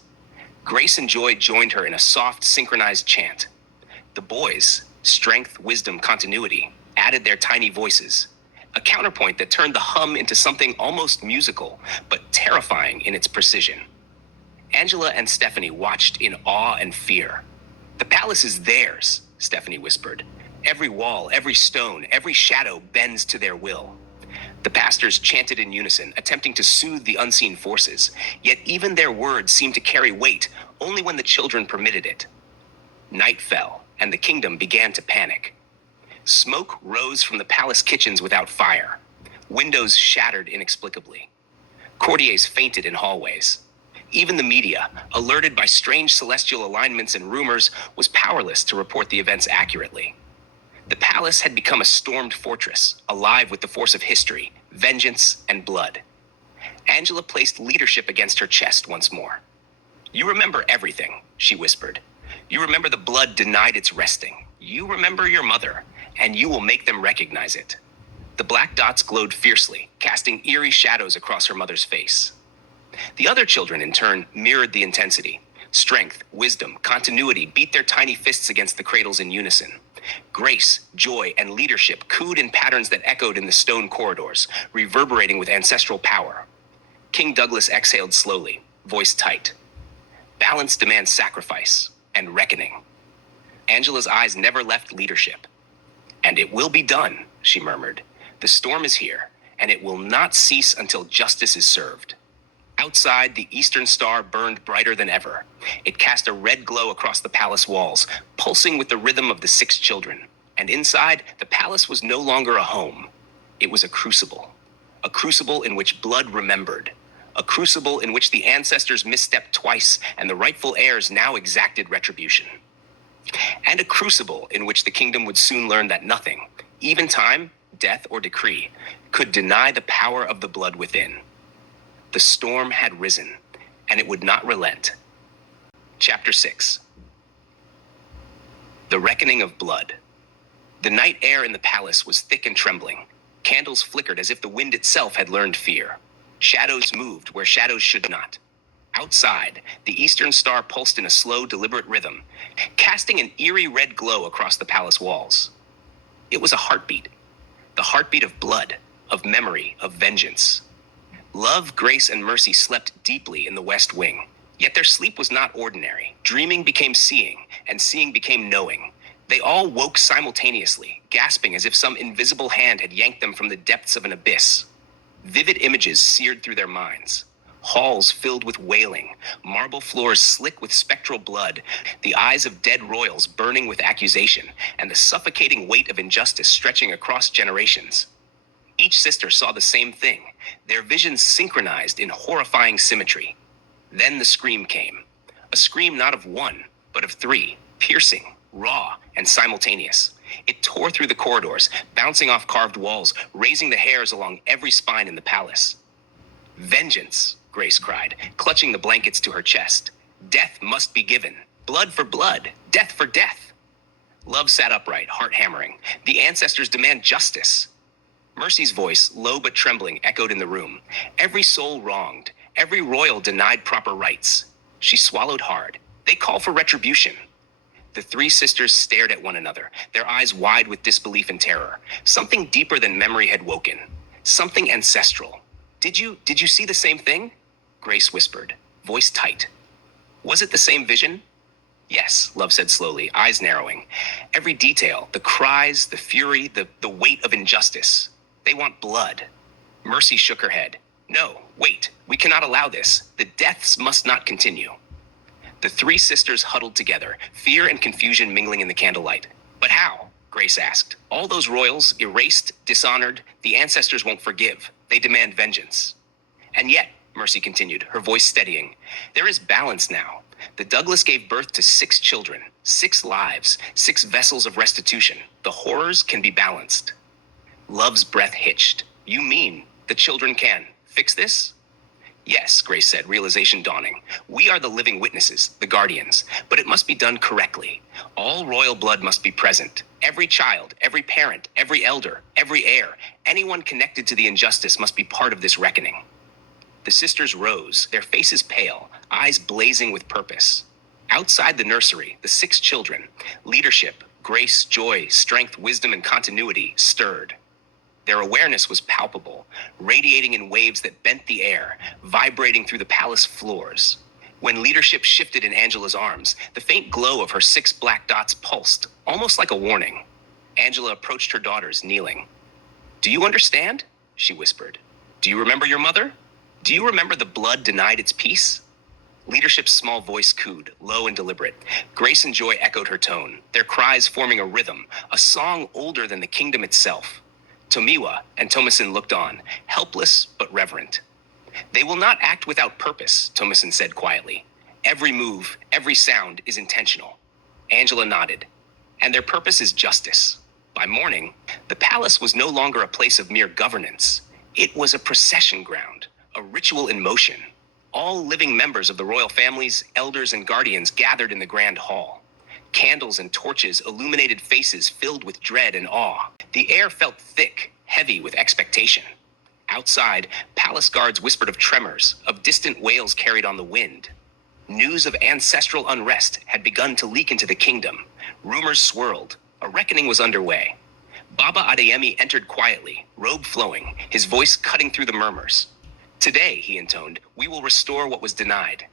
Grace and Joy joined her in a soft, synchronized chant. The boys, strength, wisdom, continuity, added their tiny voices, a counterpoint that turned the hum into something almost musical, but terrifying in its precision. Angela and Stephanie watched in awe and fear. "The palace is theirs," Stephanie whispered. "Every wall, every stone, every shadow bends to their will." The pastors chanted in unison, attempting to soothe the unseen forces, yet even their words seemed to carry weight only when the children permitted it. Night fell, and the kingdom began to panic. Smoke rose from the palace kitchens without fire. Windows shattered inexplicably. Courtiers fainted in hallways. Even the media, alerted by strange celestial alignments and rumors, was powerless to report the events accurately. The palace had become a stormed fortress, alive with the force of history, vengeance, and blood. Angela placed leadership against her chest once more. "You remember everything," she whispered. "You remember the blood denied its resting. You remember your mother, and you will make them recognize it." The black dots glowed fiercely, casting eerie shadows across her mother's face. The other children, in turn, mirrored the intensity. Strength, wisdom, continuity beat their tiny fists against the cradles in unison. Grace, joy, and leadership cooed in patterns that echoed in the stone corridors, reverberating with ancestral power. King Douglas exhaled slowly, voice tight. "Balance demands sacrifice and reckoning." Angela's eyes never left leadership. "And it will be done," she murmured. "The storm is here, and it will not cease until justice is served." Outside, the eastern star burned brighter than ever. It cast a red glow across the palace walls, pulsing with the rhythm of the 6 children. And inside, the palace was no longer a home. It was a crucible. A crucible in which blood remembered. A crucible in which the ancestors misstepped twice and the rightful heirs now exacted retribution. And a crucible in which the kingdom would soon learn that nothing, even time, death, or decree, could deny the power of the blood within. The storm had risen, and it would not relent. Chapter 6. The Reckoning of Blood. The night air in the palace was thick and trembling. Candles flickered as if the wind itself had learned fear. Shadows moved where shadows should not. Outside, the eastern star pulsed in a slow, deliberate rhythm, casting an eerie red glow across the palace walls. It was a heartbeat. The heartbeat of blood, of memory, of vengeance. Love, grace, and mercy slept deeply in the West Wing. Yet their sleep was not ordinary. Dreaming became seeing, and seeing became knowing. They all woke simultaneously, gasping as if some invisible hand had yanked them from the depths of an abyss. Vivid images seared through their minds. Halls filled with wailing, marble floors slick with spectral blood, the eyes of dead royals burning with accusation, and the suffocating weight of injustice stretching across generations. Each sister saw the same thing, their visions synchronized in horrifying symmetry. Then the scream came. A scream not of one, but of three, piercing, raw, and simultaneous. It tore through the corridors, bouncing off carved walls, raising the hairs along every spine in the palace. Vengeance, Grace cried, clutching the blankets to her chest. Death must be given. Blood for blood, death for death. Love sat upright, heart hammering. The ancestors demand justice. Mercy's voice, low but trembling, echoed in the room. Every soul wronged, every royal denied proper rights. She swallowed hard. They call for retribution. The three sisters stared at one another, their eyes wide with disbelief and terror. Something deeper than memory had woken. Something ancestral. Did you see the same thing? Grace whispered, voice tight. Was it the same vision? Yes, Love said slowly, eyes narrowing. Every detail, the cries, the fury, the weight of injustice. They want blood. Mercy shook her head. No, wait, we cannot allow this. The deaths must not continue. The three sisters huddled together, fear and confusion mingling in the candlelight. But how? Grace asked. All those royals, erased, dishonored, the ancestors won't forgive. They demand vengeance. And yet, Mercy continued, her voice steadying, there is balance now. The Douglas gave birth to 6 children, 6 lives, 6 vessels of restitution. The horrors can be balanced. Love's breath hitched. You mean the children can fix this? Yes, Grace said, realization dawning. We are the living witnesses, the guardians, but it must be done correctly. All royal blood must be present. Every child, every parent, every elder, every heir, anyone connected to the injustice must be part of this reckoning. The sisters rose, their faces pale, eyes blazing with purpose. Outside the nursery, the 6 children, leadership, grace, joy, strength, wisdom, and continuity stirred. Their awareness was palpable, radiating in waves that bent the air, vibrating through the palace floors. When leadership shifted in Angela's arms, the faint glow of her 6 black dots pulsed, almost like a warning. Angela approached her daughters, kneeling. Do you understand? She whispered. Do you remember your mother? Do you remember the blood denied its peace? Leadership's small voice cooed, low and deliberate. Grace and joy echoed her tone, their cries forming a rhythm, a song older than the kingdom itself. Tomiwa and Thomasin looked on, helpless but reverent. They will not act without purpose, Thomasin said quietly. Every move, every sound is intentional. Angela nodded. And their purpose is justice. By morning, the palace was no longer a place of mere governance. It was a procession ground, a ritual in motion. All living members of the royal families, elders, and guardians gathered in the grand hall. Candles and torches illuminated faces filled with dread and awe. The air felt thick, heavy with expectation. Outside, palace guards whispered of tremors, of distant wails carried on the wind. News of ancestral unrest had begun to leak into the kingdom. Rumors swirled. A reckoning was underway. Baba Adeyemi entered quietly, robe flowing, his voice cutting through the murmurs. Today, he intoned, we will restore what was denied.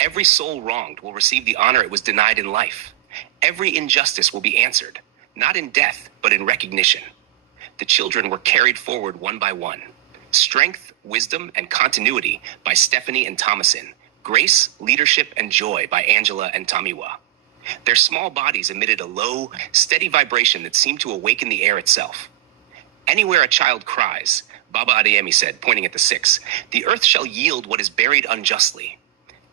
Every soul wronged will receive the honor it was denied in life. Every injustice will be answered, not in death, but in recognition. The children were carried forward one by one. Strength, wisdom, and continuity by Stephanie and Thomasin. Grace, leadership, and joy by Angela and Tomiwa. Their small bodies emitted a low, steady vibration that seemed to awaken the air itself. Anywhere a child cries, Baba Adeyemi said, pointing at the six, "The earth shall yield what is buried unjustly.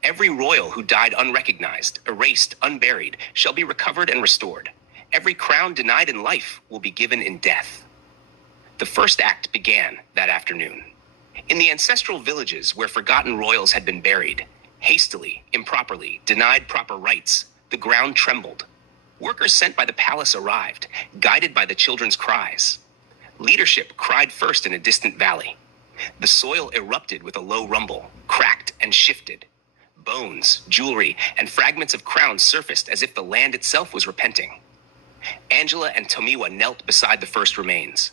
Every royal who died unrecognized, erased, unburied, shall be recovered and restored. Every crown denied in life will be given in death." The first act began that afternoon. In the ancestral villages where forgotten royals had been buried, hastily, improperly, denied proper rites, the ground trembled. Workers sent by the palace arrived, guided by the children's cries. Leadership cried first in a distant valley. The soil erupted with a low rumble, cracked and shifted. Bones, jewelry, and fragments of crowns surfaced as if the land itself was repenting. Angela and Tomiwa knelt beside the first remains.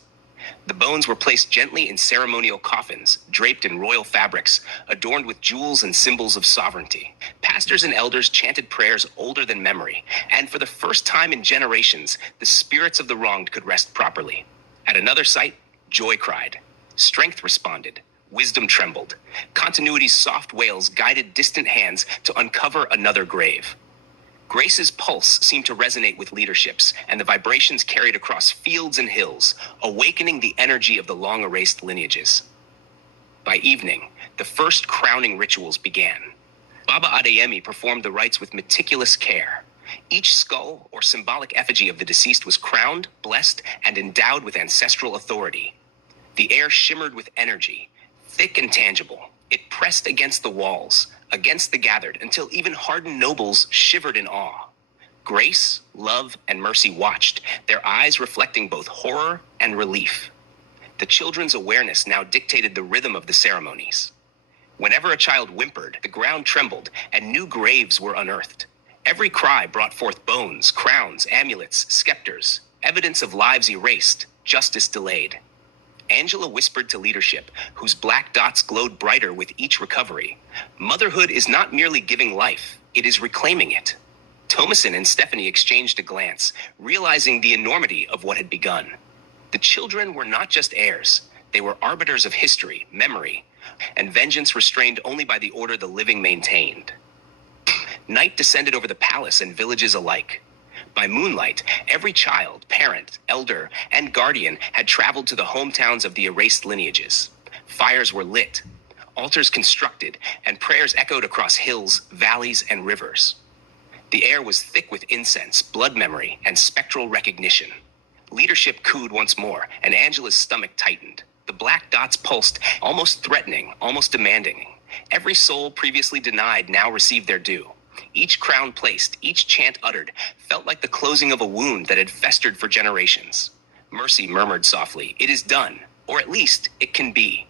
The bones were placed gently in ceremonial coffins, draped in royal fabrics, adorned with jewels and symbols of sovereignty. Pastors and elders chanted prayers older than memory, and for the first time in generations, the spirits of the wronged could rest properly. At another site, joy cried. Strength responded. Wisdom trembled. Continuity's soft wails guided distant hands to uncover another grave. Grace's pulse seemed to resonate with leadership's, and the vibrations carried across fields and hills, awakening the energy of the long-erased lineages. By evening, the first crowning rituals began. Baba Adeyemi performed the rites with meticulous care. Each skull or symbolic effigy of the deceased was crowned, blessed, and endowed with ancestral authority. The air shimmered with energy, thick and tangible. It pressed against the walls, against the gathered, until even hardened nobles shivered in awe. Grace, love, and mercy watched, their eyes reflecting both horror and relief. The children's awareness now dictated the rhythm of the ceremonies. Whenever a child whimpered, the ground trembled, and new graves were unearthed. Every cry brought forth bones, crowns, amulets, scepters, evidence of lives erased, justice delayed. Angela whispered to leadership, whose black dots glowed brighter with each recovery. Motherhood is not merely giving life, it is reclaiming it. Thomason and Stephanie exchanged a glance, realizing the enormity of what had begun. The children were not just heirs, they were arbiters of history, memory, and vengeance restrained only by the order the living maintained. Night descended over the palace and villages alike. By moonlight, every child, parent, elder, and guardian had traveled to the hometowns of the erased lineages. Fires were lit, altars constructed, and prayers echoed across hills, valleys, and rivers. The air was thick with incense, blood memory, and spectral recognition. Leadership cooed once more, and Angela's stomach tightened. The black dots pulsed, almost threatening, almost demanding. Every soul previously denied now received their due. Each crown placed, each chant uttered, felt like the closing of a wound that had festered for generations. Mercy murmured softly, "It is done, or at least it can be."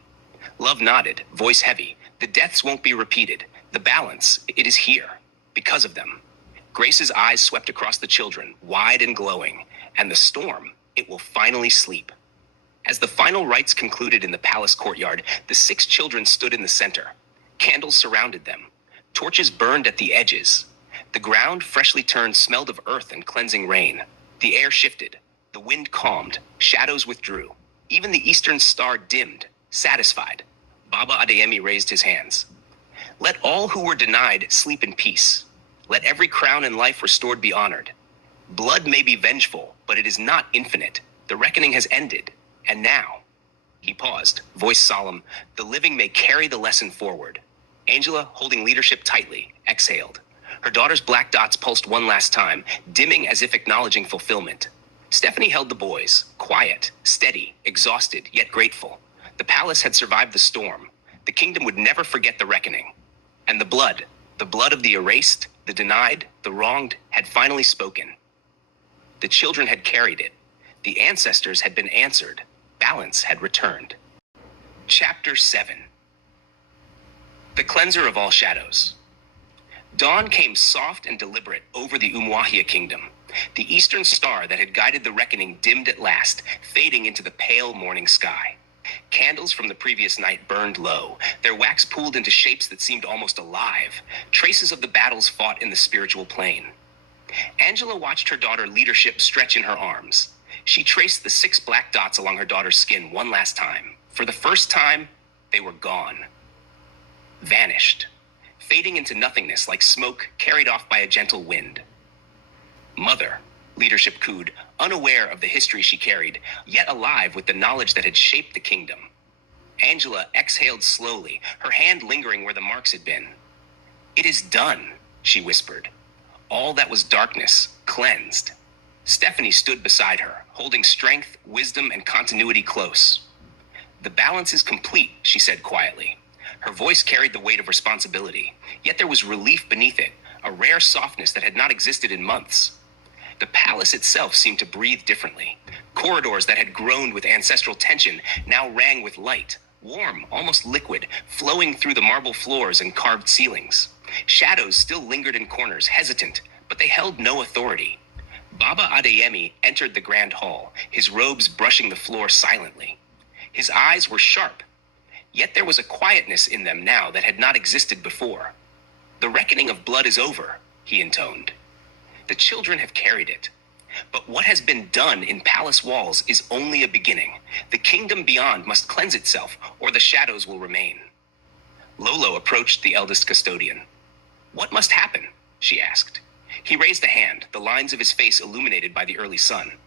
Love nodded, voice heavy, "The deaths won't be repeated. The balance, it is here, because of them." Grace's eyes swept across the children, wide and glowing, and the storm, it will finally sleep. As the final rites concluded in the palace courtyard, the 6 children stood in the center. Candles surrounded them. Torches burned at the edges. The ground, freshly turned, smelled of earth and cleansing rain. The air shifted. The wind calmed. Shadows withdrew. Even the eastern star dimmed, satisfied. Baba Adeyemi raised his hands. "Let all who were denied sleep in peace. Let every crown and life restored be honored. Blood may be vengeful, but it is not infinite. The reckoning has ended. And now," he paused, voice solemn, "the living may carry the lesson forward." Angela, holding leadership tightly, exhaled. Her daughter's black dots pulsed one last time, dimming as if acknowledging fulfillment. Stephanie held the boys, quiet, steady, exhausted, yet grateful. The palace had survived the storm. The kingdom would never forget the reckoning. And the blood of the erased, the denied, the wronged, had finally spoken. The children had carried it. The ancestors had been answered. Balance had returned. Chapter 7. The Cleanser of All Shadows. Dawn came soft and deliberate over the Umuahia kingdom. The eastern star that had guided the reckoning dimmed at last, fading into the pale morning sky. Candles from the previous night burned low, their wax pooled into shapes that seemed almost alive, traces of the battles fought in the spiritual plane. Angela watched her daughter leadership stretch in her arms. She traced the 6 black dots along her daughter's skin one last time. For the first time, they were gone. Vanished, fading into nothingness like smoke carried off by a gentle wind. "Mother," leadership cooed, unaware of the history she carried, yet alive with the knowledge that had shaped the kingdom. Angela exhaled slowly, her hand lingering where the marks had been. "It is done," she whispered. All that was darkness, cleansed. Stephanie stood beside her, holding strength, wisdom, and continuity close. "The balance is complete," she said quietly. Her voice carried the weight of responsibility, yet there was relief beneath it, a rare softness that had not existed in months. The palace itself seemed to breathe differently. Corridors that had groaned with ancestral tension now rang with light, warm, almost liquid, flowing through the marble floors and carved ceilings. Shadows still lingered in corners, hesitant, but they held no authority. Baba Adeyemi entered the grand hall, his robes brushing the floor silently. His eyes were sharp, yet there was a quietness in them now that had not existed before. "The reckoning of blood is over," he intoned. "The children have carried it. But what has been done in palace walls is only a beginning. The kingdom beyond must cleanse itself, or the shadows will remain." Lolo approached the eldest custodian. "What must happen?" she asked. He raised a hand, the lines of his face illuminated by the early sun.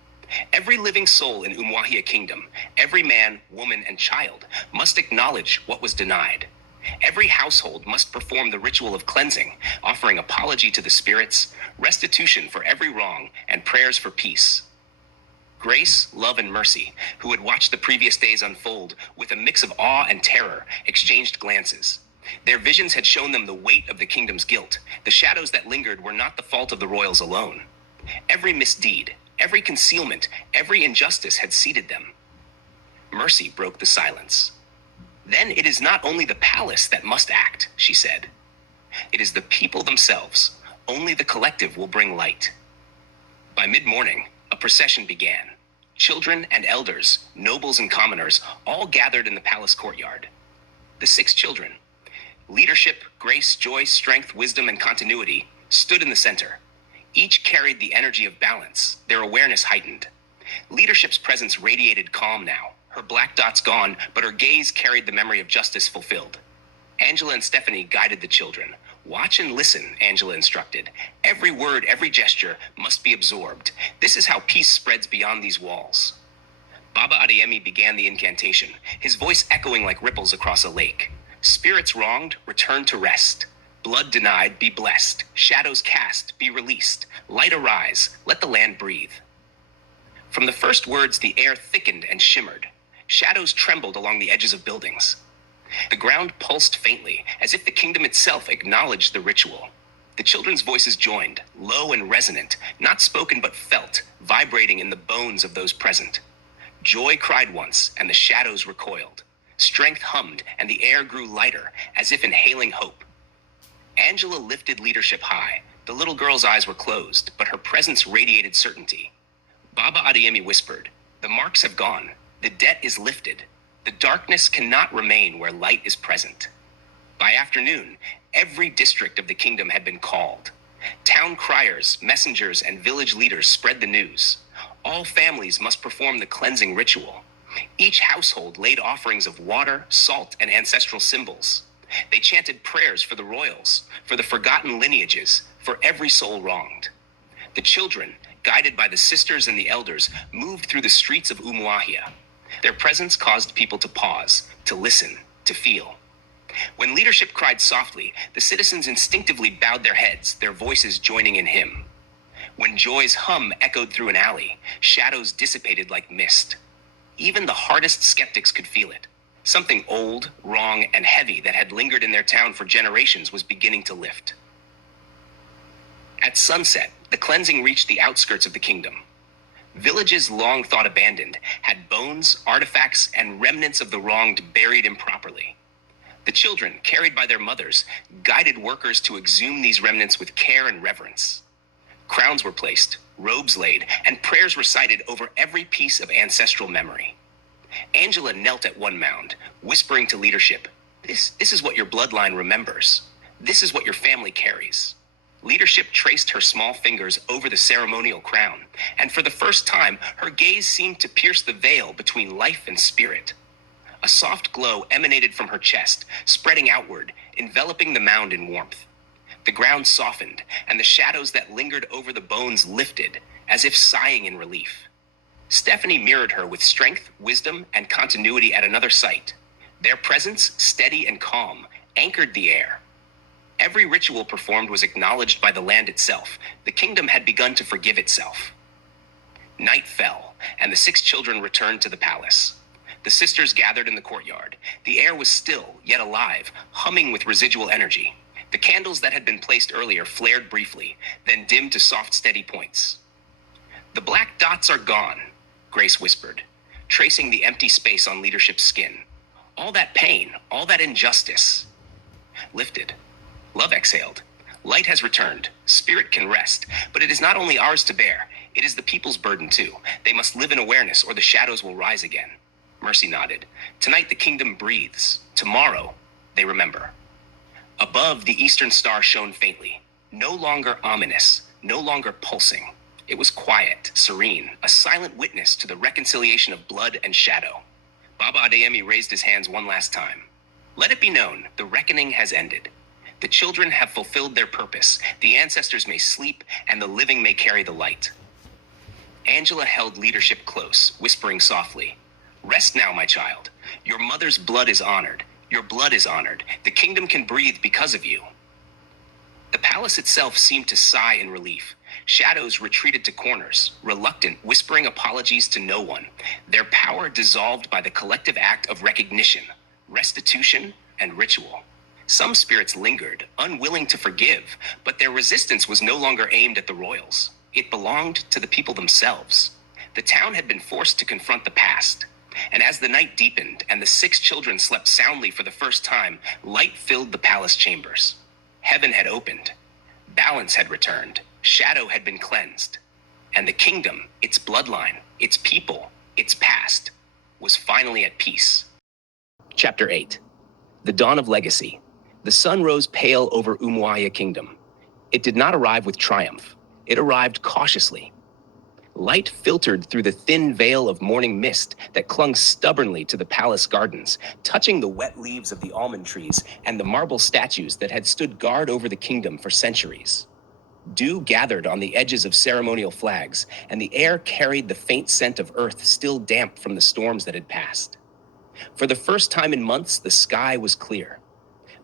"Every living soul in Umuahia kingdom, every man, woman, and child, must acknowledge what was denied. Every household must perform the ritual of cleansing, offering apology to the spirits, restitution for every wrong, and prayers for peace." Grace, Love, and Mercy, who had watched the previous days unfold with a mix of awe and terror, exchanged glances. Their visions had shown them the weight of the kingdom's guilt. The shadows that lingered were not the fault of the royals alone. Every misdeed, every concealment, every injustice had seeded them. Mercy broke the silence. "Then it is not only the palace that must act," she said. "It is the people themselves. Only the collective will bring light." By mid-morning, a procession began. Children and elders, nobles and commoners, all gathered in the palace courtyard. The 6 children, leadership, grace, joy, strength, wisdom, and continuity, stood in the center. Each carried the energy of balance, their awareness heightened. Leadership's presence radiated calm now, her black dots gone, but her gaze carried the memory of justice fulfilled. Angela and Stephanie guided the children. "Watch and listen," Angela instructed. "Every word, every gesture must be absorbed. This is how peace spreads beyond these walls." Baba Adeyemi began the incantation, his voice echoing like ripples across a lake. "Spirits wronged, return to rest. Blood denied, be blessed. Shadows cast, be released. Light arise, let the land breathe." From the first words, the air thickened and shimmered. Shadows trembled along the edges of buildings. The ground pulsed faintly, as if the kingdom itself acknowledged the ritual. The children's voices joined, low and resonant, not spoken but felt, vibrating in the bones of those present. Joy cried once, and the shadows recoiled. Strength hummed, and the air grew lighter, as if inhaling hope. Angela lifted leadership high. The little girl's eyes were closed, but her presence radiated certainty. Baba Adeyemi whispered, "The marks have gone. The debt is lifted. The darkness cannot remain where light is present." By afternoon, every district of the kingdom had been called. Town criers, messengers, and village leaders spread the news. All families must perform the cleansing ritual. Each household laid offerings of water, salt, and ancestral symbols. They chanted prayers for the royals, for the forgotten lineages, for every soul wronged. The children, guided by the sisters and the elders, moved through the streets of Umuahia. Their presence caused people to pause, to listen, to feel. When leadership cried softly, the citizens instinctively bowed their heads, their voices joining in hymn. When joy's hum echoed through an alley, shadows dissipated like mist. Even the hardest skeptics could feel it. Something old, wrong, and heavy that had lingered in their town for generations was beginning to lift. At sunset, the cleansing reached the outskirts of the kingdom. Villages long thought abandoned had bones, artifacts, and remnants of the wronged buried improperly. The children, carried by their mothers, guided workers to exhume these remnants with care and reverence. Crowns were placed, robes laid, and prayers recited over every piece of ancestral memory. Angela knelt at one mound, whispering to leadership, This is what your bloodline remembers. This is what your family carries." Leadership traced her small fingers over the ceremonial crown, and for the first time, her gaze seemed to pierce the veil between life and spirit. A soft glow emanated from her chest, spreading outward, enveloping the mound in warmth. The ground softened, and the shadows that lingered over the bones lifted, as if sighing in relief. Stephanie mirrored her with strength, wisdom, and continuity at another site. Their presence, steady and calm, anchored the air. Every ritual performed was acknowledged by the land itself. The kingdom had begun to forgive itself. Night fell, and the 6 children returned to the palace. The sisters gathered in the courtyard. The air was still, yet alive, humming with residual energy. The candles that had been placed earlier flared briefly, then dimmed to soft, steady points. "The black dots are gone," Grace whispered, tracing the empty space on leadership's skin. All that pain, all that injustice. Lifted. Love exhaled. Light has returned. Spirit can rest. But it is not only ours to bear. It is the people's burden too. They must live in awareness or the shadows will rise again. Mercy nodded. Tonight the kingdom breathes. Tomorrow, they remember. Above, the eastern star shone faintly. No longer ominous. No longer pulsing. It was quiet, serene, a silent witness to the reconciliation of blood and shadow. Baba Adeyemi raised his hands one last time. Let it be known, the reckoning has ended. The children have fulfilled their purpose. The ancestors may sleep, and the living may carry the light. Angela held leadership close, whispering softly, "Rest now, my child. Your mother's blood is honored. Your blood is honored. The kingdom can breathe because of you." The palace itself seemed to sigh in relief. Shadows retreated to corners, reluctant, whispering apologies to no one, their power dissolved by the collective act of recognition, restitution, and ritual. Some spirits lingered, unwilling to forgive, but their resistance was no longer aimed at the royals. It belonged to the people themselves. The town had been forced to confront the past. And as the night deepened and the 6 children slept soundly for the first time, light filled the palace chambers. Heaven had opened. Balance had returned. Shadow had been cleansed. And the kingdom, its bloodline, its people, its past, was finally at peace. Chapter 8. The Dawn of Legacy. The sun rose pale over Umuahia Kingdom. It did not arrive with triumph. It arrived cautiously. Light filtered through the thin veil of morning mist that clung stubbornly to the palace gardens, touching the wet leaves of the almond trees and the marble statues that had stood guard over the kingdom for centuries. Dew gathered on the edges of ceremonial flags, and the air carried the faint scent of earth still damp from the storms that had passed. For the first time in months, the sky was clear.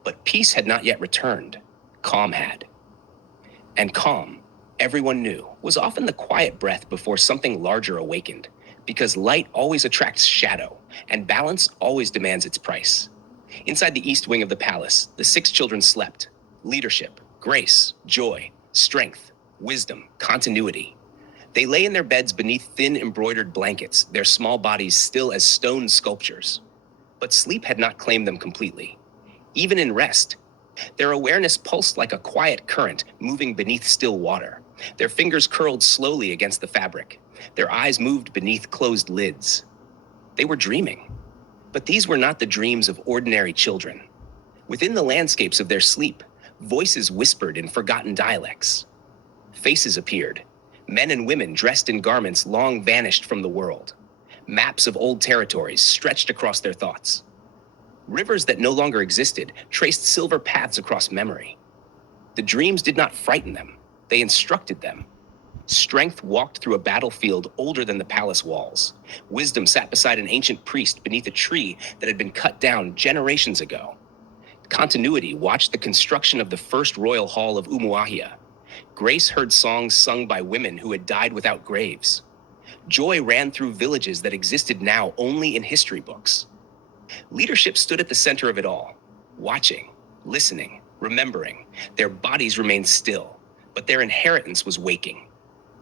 But peace had not yet returned. Calm had. And calm, everyone knew, was often the quiet breath before something larger awakened, because light always attracts shadow, and balance always demands its price. Inside the east wing of the palace, the 6 children slept. Leadership, grace, joy, strength, wisdom, continuity. They lay in their beds beneath thin embroidered blankets, their small bodies still as stone sculptures. But sleep had not claimed them completely. Even in rest, their awareness pulsed like a quiet current moving beneath still water. Their fingers curled slowly against the fabric. Their eyes moved beneath closed lids. They were dreaming. But these were not the dreams of ordinary children. Within the landscapes of their sleep, voices whispered in forgotten dialects. Faces appeared, men and women dressed in garments long vanished from the world. Maps of old territories stretched across their thoughts. Rivers that no longer existed traced silver paths across memory. The dreams did not frighten them. They instructed them. Strength walked through a battlefield older than the palace walls. Wisdom sat beside an ancient priest beneath a tree that had been cut down generations ago. Continuity watched the construction of the first royal hall of Umuahia. Grace heard songs sung by women who had died without graves. Joy ran through villages that existed now only in history books. Leadership stood at the center of it all, watching, listening, remembering. Their bodies remained still, but their inheritance was waking.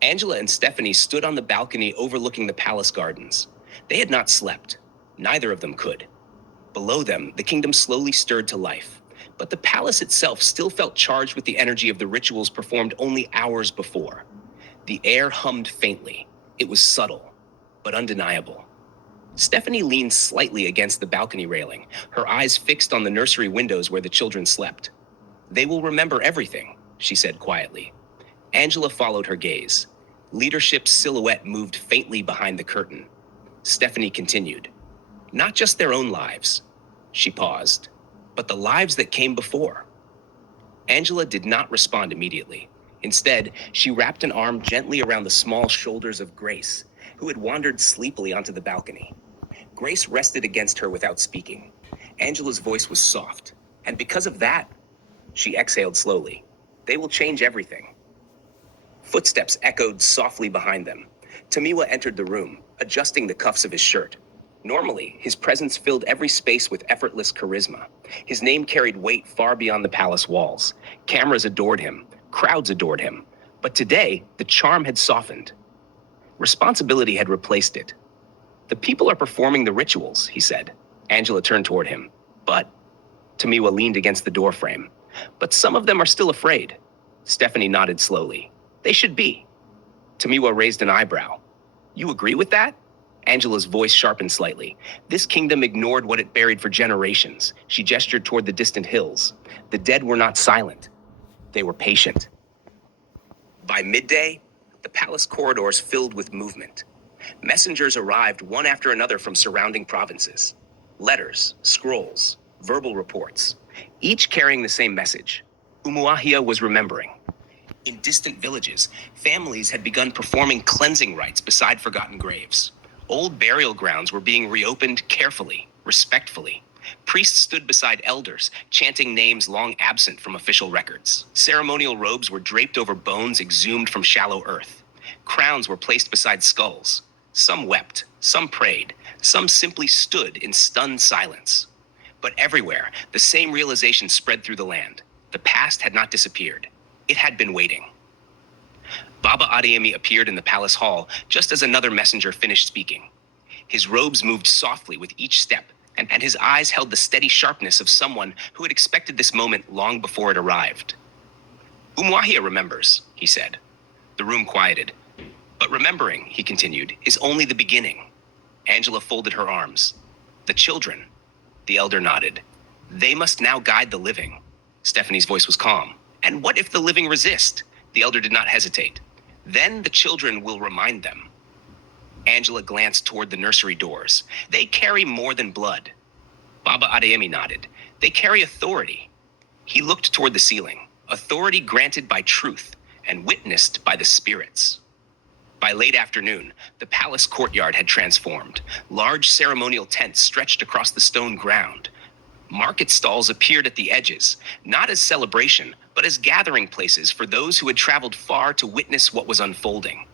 Angela and Stephanie stood on the balcony overlooking the palace gardens. They had not slept. Neither of them could. Below them, the kingdom slowly stirred to life, but the palace itself still felt charged with the energy of the rituals performed only hours before. The air hummed faintly. It was subtle, but undeniable. Stephanie leaned slightly against the balcony railing, her eyes fixed on the nursery windows where the children slept. "They will remember everything," she said quietly. Angela followed her gaze. Leadership's silhouette moved faintly behind the curtain. Stephanie continued. "Not just their own lives," she paused, "but the lives that came before." Angela did not respond immediately. Instead, she wrapped an arm gently around the small shoulders of Grace, who had wandered sleepily onto the balcony. Grace rested against her without speaking. Angela's voice was soft, and because of that, she exhaled slowly. They will change everything. Footsteps echoed softly behind them. Tamiwa entered the room, adjusting the cuffs of his shirt. Normally, his presence filled every space with effortless charisma. His name carried weight far beyond the palace walls. Cameras adored him. Crowds adored him. But today, the charm had softened. Responsibility had replaced it. The people are performing the rituals, he said. Angela turned toward him. But Tamiwa leaned against the doorframe. But some of them are still afraid. Stephanie nodded slowly. They should be. Tamiwa raised an eyebrow. You agree with that? Angela's voice sharpened slightly. This kingdom ignored what it buried for generations. She gestured toward the distant hills. The dead were not silent. They were patient. By midday, the palace corridors filled with movement. Messengers arrived one after another from surrounding provinces. Letters, scrolls, verbal reports, each carrying the same message. Umuahia was remembering. In distant villages, families had begun performing cleansing rites beside forgotten graves. Old burial grounds were being reopened carefully, respectfully. Priests stood beside elders, chanting names long absent from official records. Ceremonial robes were draped over bones exhumed from shallow earth. Crowns were placed beside skulls. Some wept, some prayed, some simply stood in stunned silence. But everywhere, the same realization spread through the land. The past had not disappeared. It had been waiting. Baba Adeyemi appeared in the palace hall just as another messenger finished speaking. His robes moved softly with each step, and his eyes held the steady sharpness of someone who had expected this moment long before it arrived. Umuahia remembers, he said. The room quieted. But remembering, he continued, is only the beginning. Angela folded her arms. The children. The elder nodded. They must now guide the living. Stephanie's voice was calm. And what if the living resist? The elder did not hesitate. Then the children will remind them. Angela glanced toward the nursery doors. They carry more than blood. Baba Adeyemi nodded. They carry authority. He looked toward the ceiling. Authority granted by truth and witnessed by the spirits. By late afternoon, the palace courtyard had transformed. Large ceremonial tents stretched across the stone ground. Market stalls appeared at the edges, not as celebration, but as gathering places for those who had traveled far to witness what was unfolding.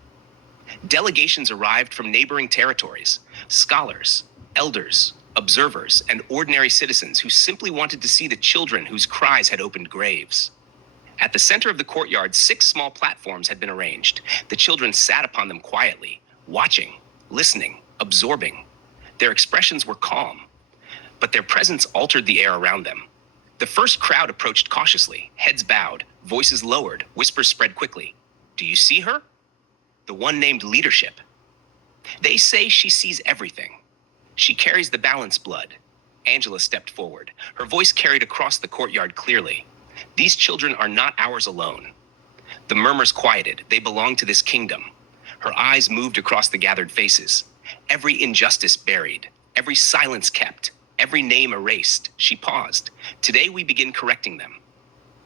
Delegations arrived from neighboring territories, scholars, elders, observers, and ordinary citizens who simply wanted to see the children whose cries had opened graves. At the center of the courtyard, 6 small platforms had been arranged. The children sat upon them quietly, watching, listening, absorbing. Their expressions were calm, but their presence altered the air around them. The first crowd approached cautiously, heads bowed, voices lowered, whispers spread quickly. Do you see her? The one named leadership. They say she sees everything. She carries the balance blood. Angela stepped forward. Her voice carried across the courtyard clearly. These children are not ours alone. The murmurs quieted. They belong to this kingdom. Her eyes moved across the gathered faces. Every injustice buried, every silence kept, every name erased. She paused. Today we begin correcting them.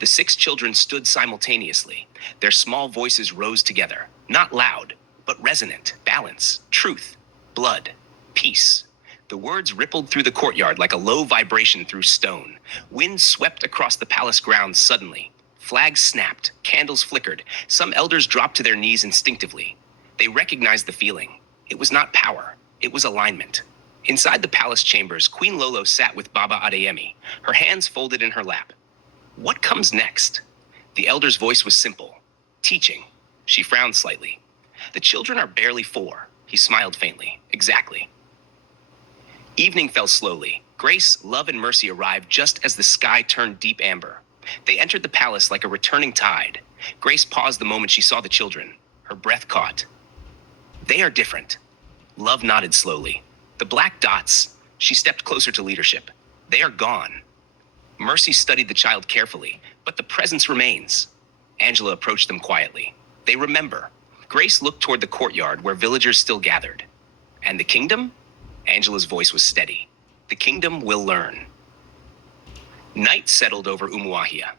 The 6 children stood simultaneously. Their small voices rose together, not loud, but resonant. Balance, truth, blood, peace. The words rippled through the courtyard like a low vibration through stone. Wind swept across the palace grounds suddenly. Flags snapped, candles flickered. Some elders dropped to their knees instinctively. They recognized the feeling. It was not power, it was alignment. Inside the palace chambers, Queen Lolo sat with Baba Adeyemi, her hands folded in her lap. What comes next? The elder's voice was simple. Teaching. She frowned slightly. The children are barely 4. He smiled faintly. Exactly. Evening fell slowly. Grace, love, and mercy arrived just as the sky turned deep amber. They entered the palace like a returning tide. Grace paused the moment she saw the children. Her breath caught. They are different. Love nodded slowly. The black dots. She stepped closer to leadership. They are gone. Mercy studied the child carefully, but the presence remains. Angela approached them quietly. They remember. Grace looked toward the courtyard where villagers still gathered. And the kingdom? Angela's voice was steady. The kingdom will learn. Night settled over Umuahia,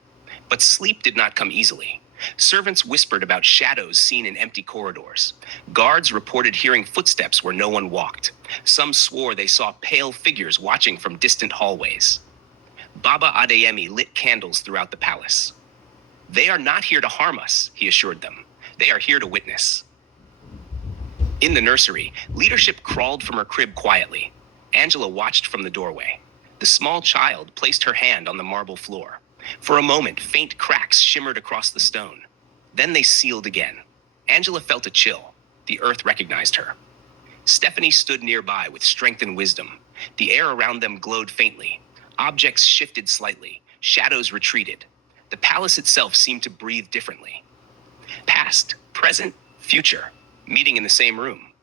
but sleep did not come easily. Servants whispered about shadows seen in empty corridors. Guards reported hearing footsteps where no one walked. Some swore they saw pale figures watching from distant hallways. Baba Adeyemi lit candles throughout the palace. "They are not here to harm us," he assured them. "They are here to witness." In the nursery, leadership crawled from her crib quietly. Angela watched from the doorway. The small child placed her hand on the marble floor. For a moment, faint cracks shimmered across the stone. Then they sealed again. Angela felt a chill. The earth recognized her. Stephanie stood nearby with strength and wisdom. The air around them glowed faintly. Objects shifted slightly. Shadows retreated. The palace itself seemed to breathe differently. Past, present, future, meeting in the same room.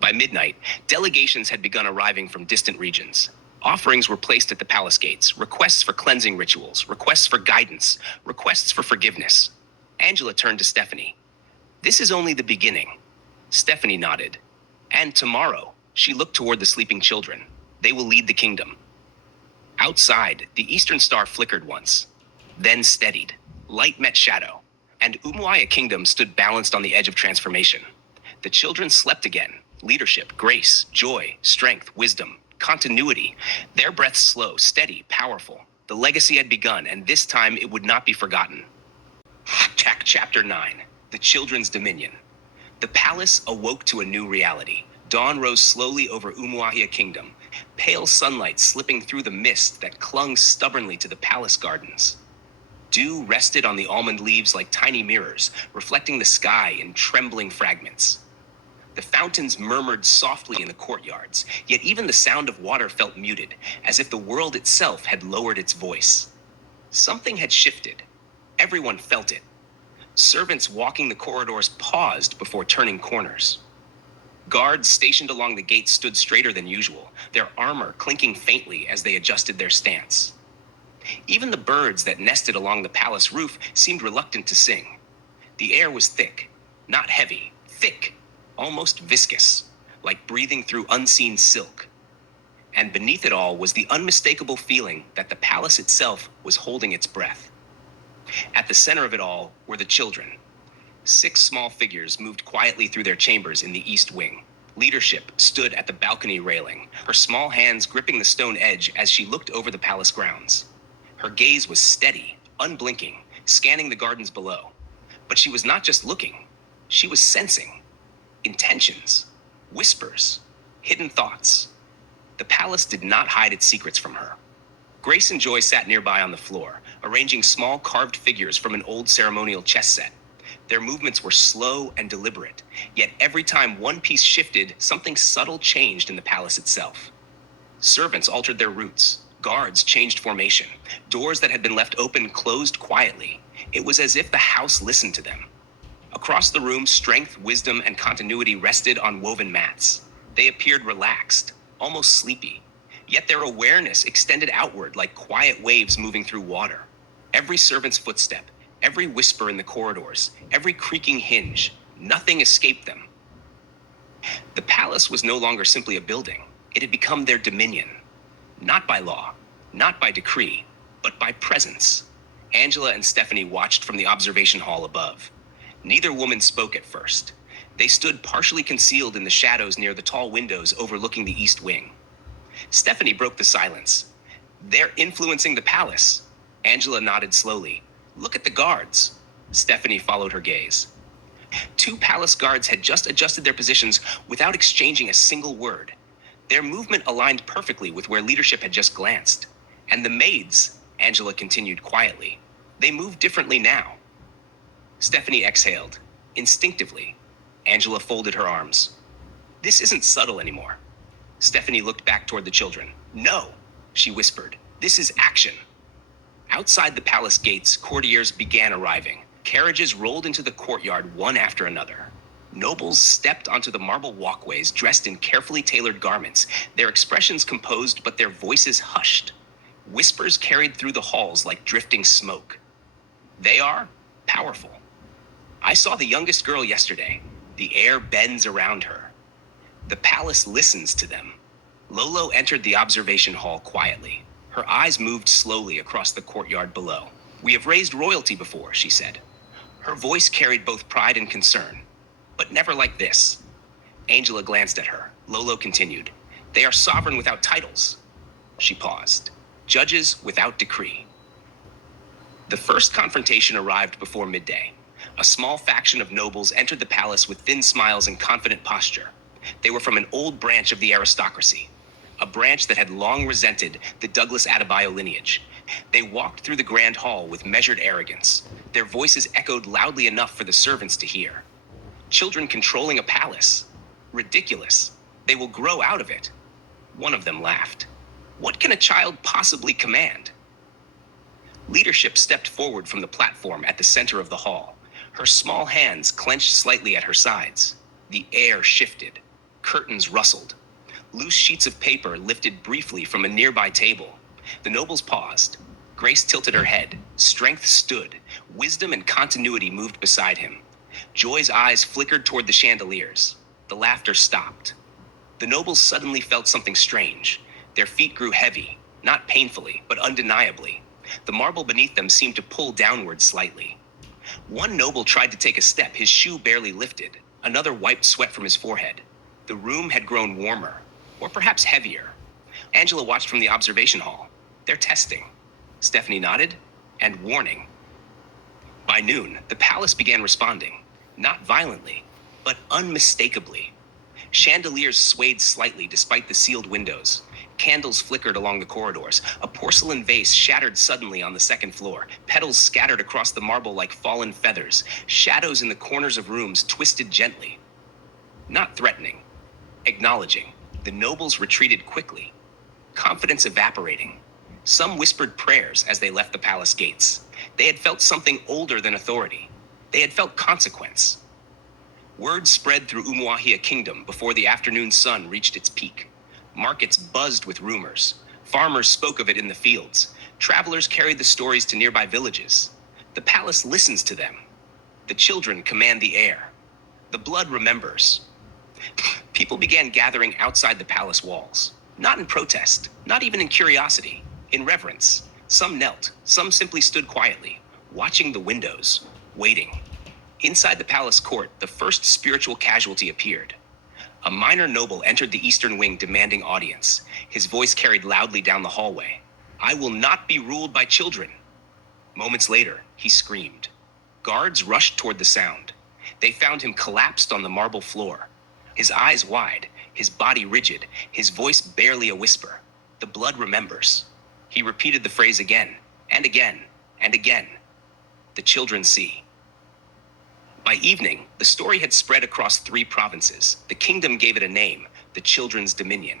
By midnight, delegations had begun arriving from distant regions. Offerings were placed at the palace gates, requests for cleansing rituals, requests for guidance, requests for forgiveness. Angela turned to Stephanie. "This is only the beginning." Stephanie nodded. "And tomorrow," she looked toward the sleeping children, "they will lead the kingdom." Outside, the eastern star flickered once, then steadied. Light met shadow, and Umuahia Kingdom stood balanced on the edge of transformation. The children slept again. Leadership, grace, joy, strength, wisdom, continuity. Their breaths slow, steady, powerful. The legacy had begun, and this time it would not be forgotten. Chapter 9. The Children's Dominion. The palace awoke to a new reality. Dawn rose slowly over Umuahia Kingdom, pale sunlight slipping through the mist that clung stubbornly to the palace gardens. Dew rested on the almond leaves like tiny mirrors, reflecting the sky in trembling fragments. The fountains murmured softly in the courtyards, yet even the sound of water felt muted, as if the world itself had lowered its voice. Something had shifted. Everyone felt it. Servants walking the corridors paused before turning corners. Guards stationed along the gates stood straighter than usual, their armor clinking faintly as they adjusted their stance. Even the birds that nested along the palace roof seemed reluctant to sing. The air was thick, not heavy, thick, almost viscous, like breathing through unseen silk. And beneath it all was the unmistakable feeling that the palace itself was holding its breath. At the center of it all were the children. 6 small figures moved quietly through their chambers in the east wing. Leadership stood at the balcony railing, her small hands gripping the stone edge as she looked over the palace grounds. Her gaze was steady, unblinking, scanning the gardens below. But she was not just looking, she was sensing. Intentions, whispers, hidden thoughts. The palace did not hide its secrets from her. Grace and Joy sat nearby on the floor, arranging small carved figures from an old ceremonial chess set. Their movements were slow and deliberate, yet every time one piece shifted, something subtle changed in the palace itself. Servants altered their routes. Guards changed formation. Doors that had been left open closed quietly. It was as if the house listened to them. Across the room, strength, wisdom, and continuity rested on woven mats. They appeared relaxed, almost sleepy. Yet their awareness extended outward like quiet waves moving through water. Every servant's footstep, every whisper in the corridors, every creaking hinge, nothing escaped them. The palace was no longer simply a building. It had become their dominion. Not by law, not by decree, but by presence. Angela and Stephanie watched from the observation hall above. Neither woman spoke at first. They stood partially concealed in the shadows near the tall windows overlooking the east wing. Stephanie broke the silence. "They're influencing the palace." Angela nodded slowly. "Look at the guards." Stephanie followed her gaze. 2 palace guards had just adjusted their positions without exchanging a single word. Their movement aligned perfectly with where leadership had just glanced. And the maids, Angela continued quietly, they moved differently now. Stephanie exhaled. Instinctively, Angela folded her arms. "This isn't subtle anymore." Stephanie looked back toward the children. "No," she whispered. "This is action." Outside the palace gates, courtiers began arriving. Carriages rolled into the courtyard one after another. Nobles stepped onto the marble walkways dressed in carefully tailored garments, their expressions composed but their voices hushed. Whispers carried through the halls like drifting smoke. They are powerful. I saw the youngest girl yesterday. The air bends around her. The palace listens to them. Lolo entered the observation hall quietly. Her eyes moved slowly across the courtyard below. "We have raised royalty before," she said. Her voice carried both pride and concern, but never like this. Angela glanced at her. Lolo continued. They are sovereign without titles. She paused. Judges without decree. The first confrontation arrived before midday. A small faction of nobles entered the palace with thin smiles and confident posture. They were from an old branch of the aristocracy, a branch that had long resented the Douglas Adebayo lineage. They walked through the grand hall with measured arrogance. Their voices echoed loudly enough for the servants to hear. Children controlling a palace. Ridiculous. They will grow out of it. One of them laughed. What can a child possibly command? Leadership stepped forward from the platform at the center of the hall. Her small hands clenched slightly at her sides. The air shifted. Curtains rustled. Loose sheets of paper lifted briefly from a nearby table. The nobles paused. Grace tilted her head. Strength stood. Wisdom and continuity moved beside him. Joy's eyes flickered toward the chandeliers. The laughter stopped. The nobles suddenly felt something strange. Their feet grew heavy, not painfully, but undeniably. The marble beneath them seemed to pull downward slightly. One noble tried to take a step, his shoe barely lifted. Another wiped sweat from his forehead. The room had grown warmer, or perhaps heavier. Angela watched from the observation hall. They're testing. Stephanie nodded, and warning. By noon, the palace began responding, not violently, but unmistakably. Chandeliers swayed slightly despite the sealed windows. Candles flickered along the corridors. A porcelain vase shattered suddenly on the second floor. Petals scattered across the marble like fallen feathers. Shadows in the corners of rooms twisted gently. Not threatening, acknowledging. The nobles retreated quickly, confidence evaporating. Some whispered prayers as they left the palace gates. They had felt something older than authority. They had felt consequence. Word spread through Umuahia Kingdom before the afternoon sun reached its peak. Markets buzzed with rumors. Farmers spoke of it in the fields. Travelers carried the stories to nearby villages. The palace listens to them. The children command the air. The blood remembers. People began gathering outside the palace walls. Not in protest, not even in curiosity, in reverence. Some knelt, some simply stood quietly, watching the windows, waiting. Inside the palace court, the first spiritual casualty appeared. A minor noble entered the eastern wing demanding audience. His voice carried loudly down the hallway. I will not be ruled by children. Moments later, he screamed. Guards rushed toward the sound. They found him collapsed on the marble floor. His eyes wide, his body rigid, his voice barely a whisper. The blood remembers. He repeated the phrase again, and again, and again. The children see. By evening, the story had spread across 3 provinces. The kingdom gave it a name, the Children's Dominion.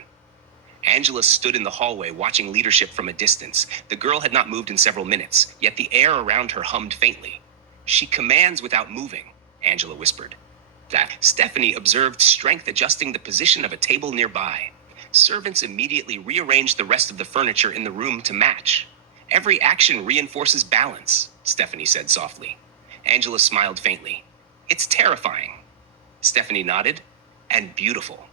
Angela stood in the hallway watching leadership from a distance. The girl had not moved in several minutes, yet the air around her hummed faintly. She commands without moving, Angela whispered. Stephanie observed strength adjusting the position of a table nearby. Servants immediately rearranged the rest of the furniture in the room to match. Every action reinforces balance, Stephanie said softly. Angela smiled faintly. It's terrifying. Stephanie nodded, and beautiful.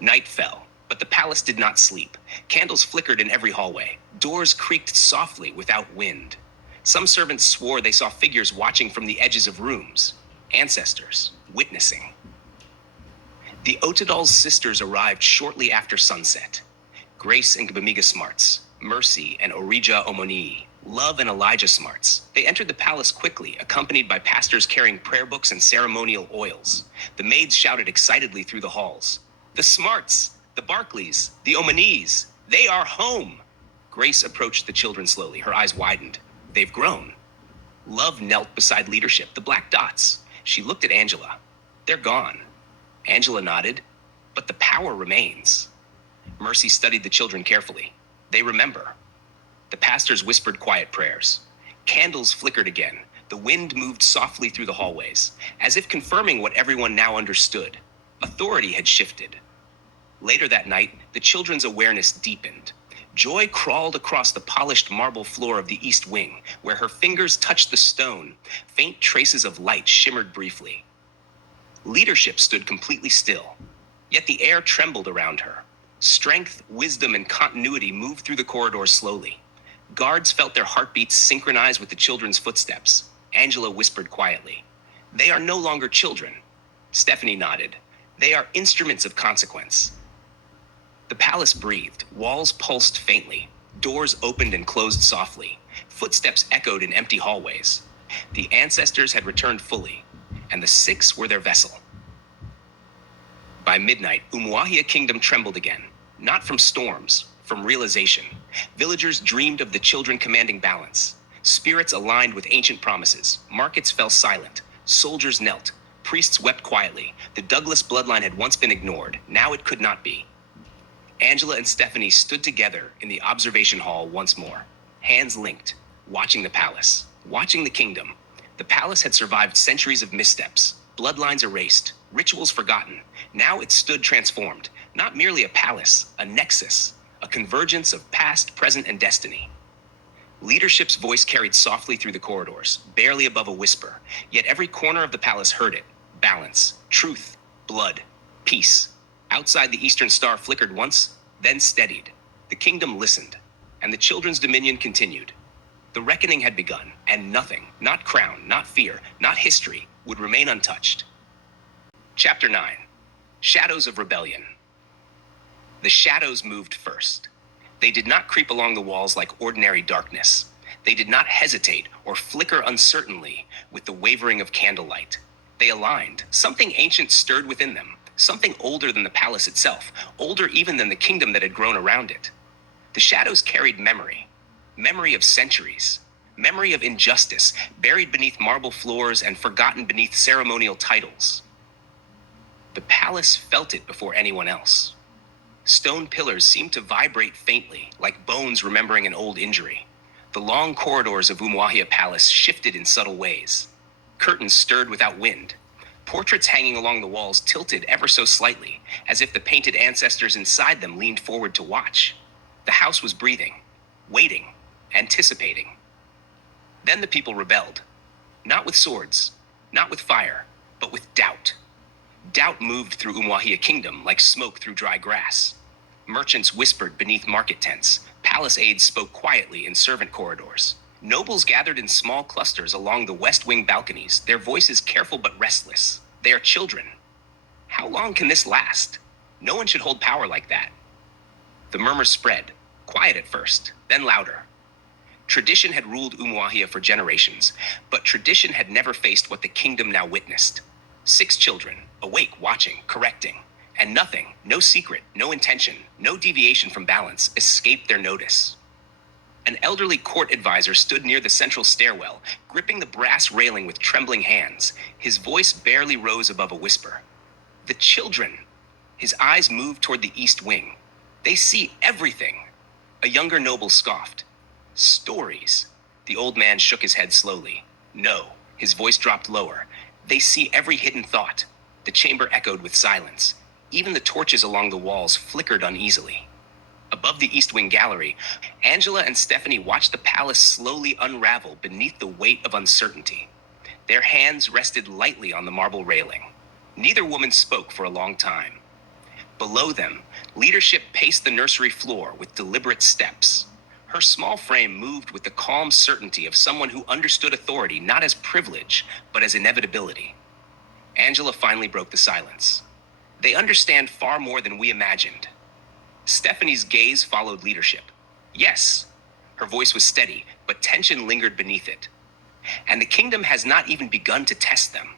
Night fell, but the palace did not sleep. Candles flickered in every hallway. Doors creaked softly without wind. Some servants swore they saw figures watching from the edges of rooms. Ancestors, witnessing. The Otadal's sisters arrived shortly after sunset. Grace and Gbemiga Smarts, Mercy and Orija Omonii, Love and Elijah Smarts. They entered the palace quickly, accompanied by pastors carrying prayer books and ceremonial oils. The maids shouted excitedly through the halls. The Smarts, the Barclays, the Omaniis, they are home. Grace approached the children slowly, her eyes widened. They've grown. Love knelt beside leadership, the black dots. She looked at Angela. They're gone. Angela nodded, but the power remains. Mercy studied the children carefully. They remember. The pastors whispered quiet prayers. Candles flickered again. The wind moved softly through the hallways, as if confirming what everyone now understood. Authority had shifted. Later that night, the children's awareness deepened. Joy crawled across the polished marble floor of the East Wing, where her fingers touched the stone. Faint traces of light shimmered briefly. Leadership stood completely still, yet the air trembled around her. Strength, wisdom, and continuity moved through the corridors slowly. Guards felt their heartbeats synchronize with the children's footsteps. Angela whispered quietly, "They are no longer children." Stephanie nodded. They are instruments of consequence. The palace breathed, walls pulsed faintly, doors opened and closed softly, footsteps echoed in empty hallways. The ancestors had returned fully, and the six were their vessel. By midnight, Umuahia Kingdom trembled again, not from storms, from realization. Villagers dreamed of the children commanding balance. Spirits aligned with ancient promises. Markets fell silent. Soldiers knelt. Priests wept quietly. The Douglas bloodline had once been ignored. Now it could not be. Angela and Stephanie stood together in the observation hall once more, hands linked, watching the palace, watching the kingdom. The palace had survived centuries of missteps, bloodlines erased, rituals forgotten. Now it stood transformed, not merely a palace, a nexus, a convergence of past, present, and destiny. Leadership's voice carried softly through the corridors, barely above a whisper, yet every corner of the palace heard it. Balance, truth, blood, peace. Outside, the Eastern Star flickered once, then steadied. The kingdom listened, and the children's dominion continued. The reckoning had begun, and nothing, not crown, not fear, not history, would remain untouched. Chapter 9. Shadows of Rebellion. The shadows moved first. They did not creep along the walls like ordinary darkness. They did not hesitate or flicker uncertainly with the wavering of candlelight. They aligned. Something ancient stirred within them. Something older than the palace itself, older even than the kingdom that had grown around it. The shadows carried memory, memory of centuries, memory of injustice, buried beneath marble floors and forgotten beneath ceremonial titles. The palace felt it before anyone else. Stone pillars seemed to vibrate faintly, like bones remembering an old injury. The long corridors of Umuahia Palace shifted in subtle ways. Curtains stirred without wind. Portraits hanging along the walls tilted ever so slightly, as if the painted ancestors inside them leaned forward to watch. The house was breathing, waiting, anticipating. Then the people rebelled. Not with swords, not with fire, but with doubt. Doubt moved through Umuahia Kingdom like smoke through dry grass. Merchants whispered beneath market tents. Palace aides spoke quietly in servant corridors. Nobles gathered in small clusters along the west wing balconies, their voices careful but restless. They are children. How long can this last? No one should hold power like that. The murmurs spread, quiet at first, then louder. Tradition had ruled Umuahia for generations, but tradition had never faced what the kingdom now witnessed. 6 children, awake, watching, correcting, and nothing, no secret, no intention, no deviation from balance, escaped their notice. An elderly court advisor stood near the central stairwell, gripping the brass railing with trembling hands. His voice barely rose above a whisper. The children! His eyes moved toward the east wing. They see everything. A younger noble scoffed. Stories. The old man shook his head slowly. No. His voice dropped lower. They see every hidden thought. The chamber echoed with silence. Even the torches along the walls flickered uneasily. Above the East Wing gallery, Angela and Stephanie watched the palace slowly unravel beneath the weight of uncertainty. Their hands rested lightly on the marble railing. Neither woman spoke for a long time. Below them, leadership paced the nursery floor with deliberate steps. Her small frame moved with the calm certainty of someone who understood authority not as privilege, but as inevitability. Angela finally broke the silence. They understand far more than we imagined. Stephanie's gaze followed leadership. Yes, her voice was steady, but tension lingered beneath it. And the kingdom has not even begun to test them.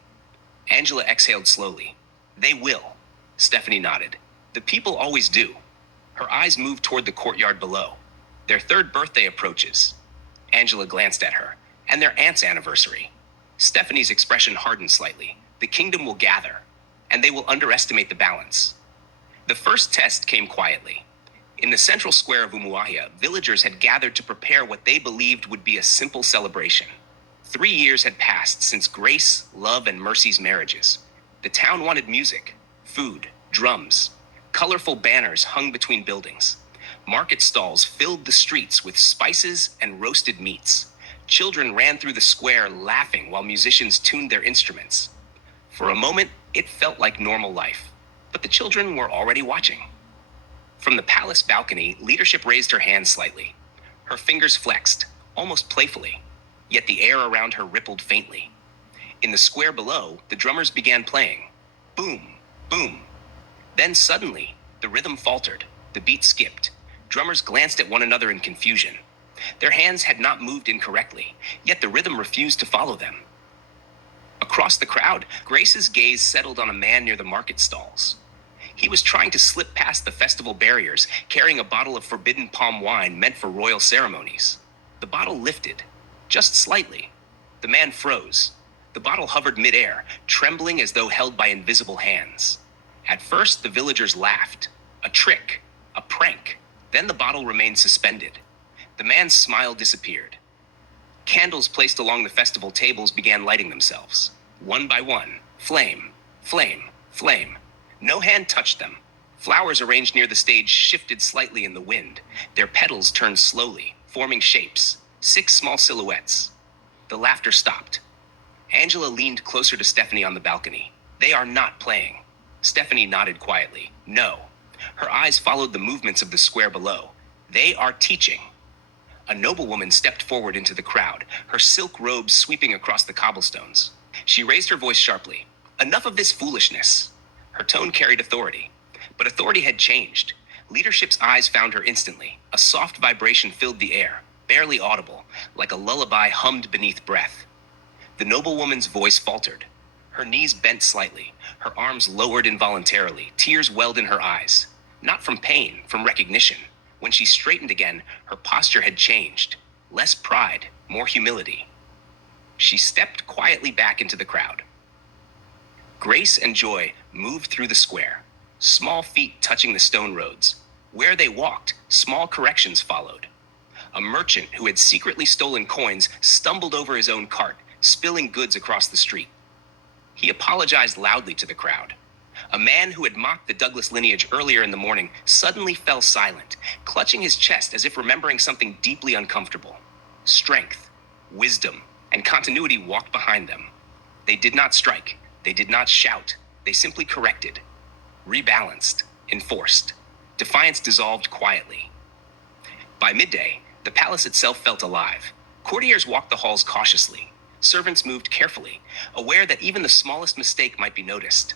Angela exhaled slowly. They will. Stephanie nodded. The people always do. Her eyes moved toward the courtyard below. Their 3rd birthday approaches. Angela glanced at her. And their aunt's anniversary. Stephanie's expression hardened slightly. The kingdom will gather, and they will underestimate the balance. The first test came quietly. In the central square of Umuahia, villagers had gathered to prepare what they believed would be a simple celebration. 3 years had passed since Grace, Love, and Mercy's marriages. The town wanted music, food, drums. Colorful banners hung between buildings. Market stalls filled the streets with spices and roasted meats. Children ran through the square laughing while musicians tuned their instruments. For a moment, it felt like normal life. But the children were already watching. From the palace balcony, leadership raised her hand slightly. Her fingers flexed, almost playfully, yet the air around her rippled faintly. In the square below, the drummers began playing. Boom, boom, Then suddenly, the rhythm faltered, the beat skipped. Drummers glanced at one another in confusion. Their hands had not moved incorrectly, yet the rhythm refused to follow them. Across the crowd, Grace's gaze settled on a man near the market stalls. He was trying to slip past the festival barriers, carrying a bottle of forbidden palm wine meant for royal ceremonies. The bottle lifted, just slightly. The man froze. The bottle hovered midair, trembling as though held by invisible hands. At first, the villagers laughed. A trick, a prank. Then the bottle remained suspended. The man's smile disappeared. Candles placed along the festival tables began lighting themselves. One by one, flame, flame, flame. No hand touched them. Flowers arranged near the stage shifted slightly in the wind. Their petals turned slowly, forming shapes, 6 small silhouettes. The laughter stopped. Angela leaned closer to Stephanie on the balcony. They are not playing. Stephanie nodded quietly. No. Her eyes followed the movements of the square below. They are teaching. A noblewoman stepped forward into the crowd, her silk robes sweeping across the cobblestones. She raised her voice sharply. Enough of this foolishness. Her tone carried authority. But authority had changed. Leadership's eyes found her instantly. A soft vibration filled the air, barely audible, like a lullaby hummed beneath breath. The noblewoman's voice faltered. Her knees bent slightly, her arms lowered involuntarily, tears welled in her eyes. Not from pain, from recognition. When she straightened again, her posture had changed. Less pride, more humility. She stepped quietly back into the crowd. Grace and Joy moved through the square, small feet touching the stone roads. Where they walked, small corrections followed. A merchant who had secretly stolen coins stumbled over his own cart, spilling goods across the street. He apologized loudly to the crowd. A man who had mocked the Douglas lineage earlier in the morning suddenly fell silent, clutching his chest as if remembering something deeply uncomfortable. Strength, wisdom, and continuity walked behind them. They did not strike. They did not shout. They simply corrected, rebalanced, enforced. Defiance dissolved quietly. By midday, the palace itself felt alive. Courtiers walked the halls cautiously. Servants moved carefully, aware that even the smallest mistake might be noticed.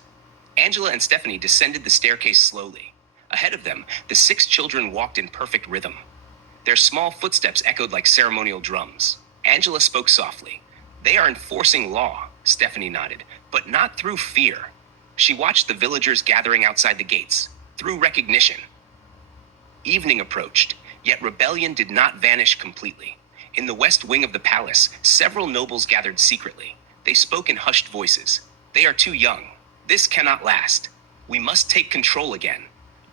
Angela and Stephanie descended the staircase slowly. Ahead of them, the 6 children walked in perfect rhythm. Their small footsteps echoed like ceremonial drums. Angela spoke softly. They are enforcing law, Stephanie nodded, but not through fear. She watched the villagers gathering outside the gates, through recognition. Evening approached, yet rebellion did not vanish completely. In the west wing of the palace, several nobles gathered secretly. They spoke in hushed voices. They are too young. This cannot last. We must take control again.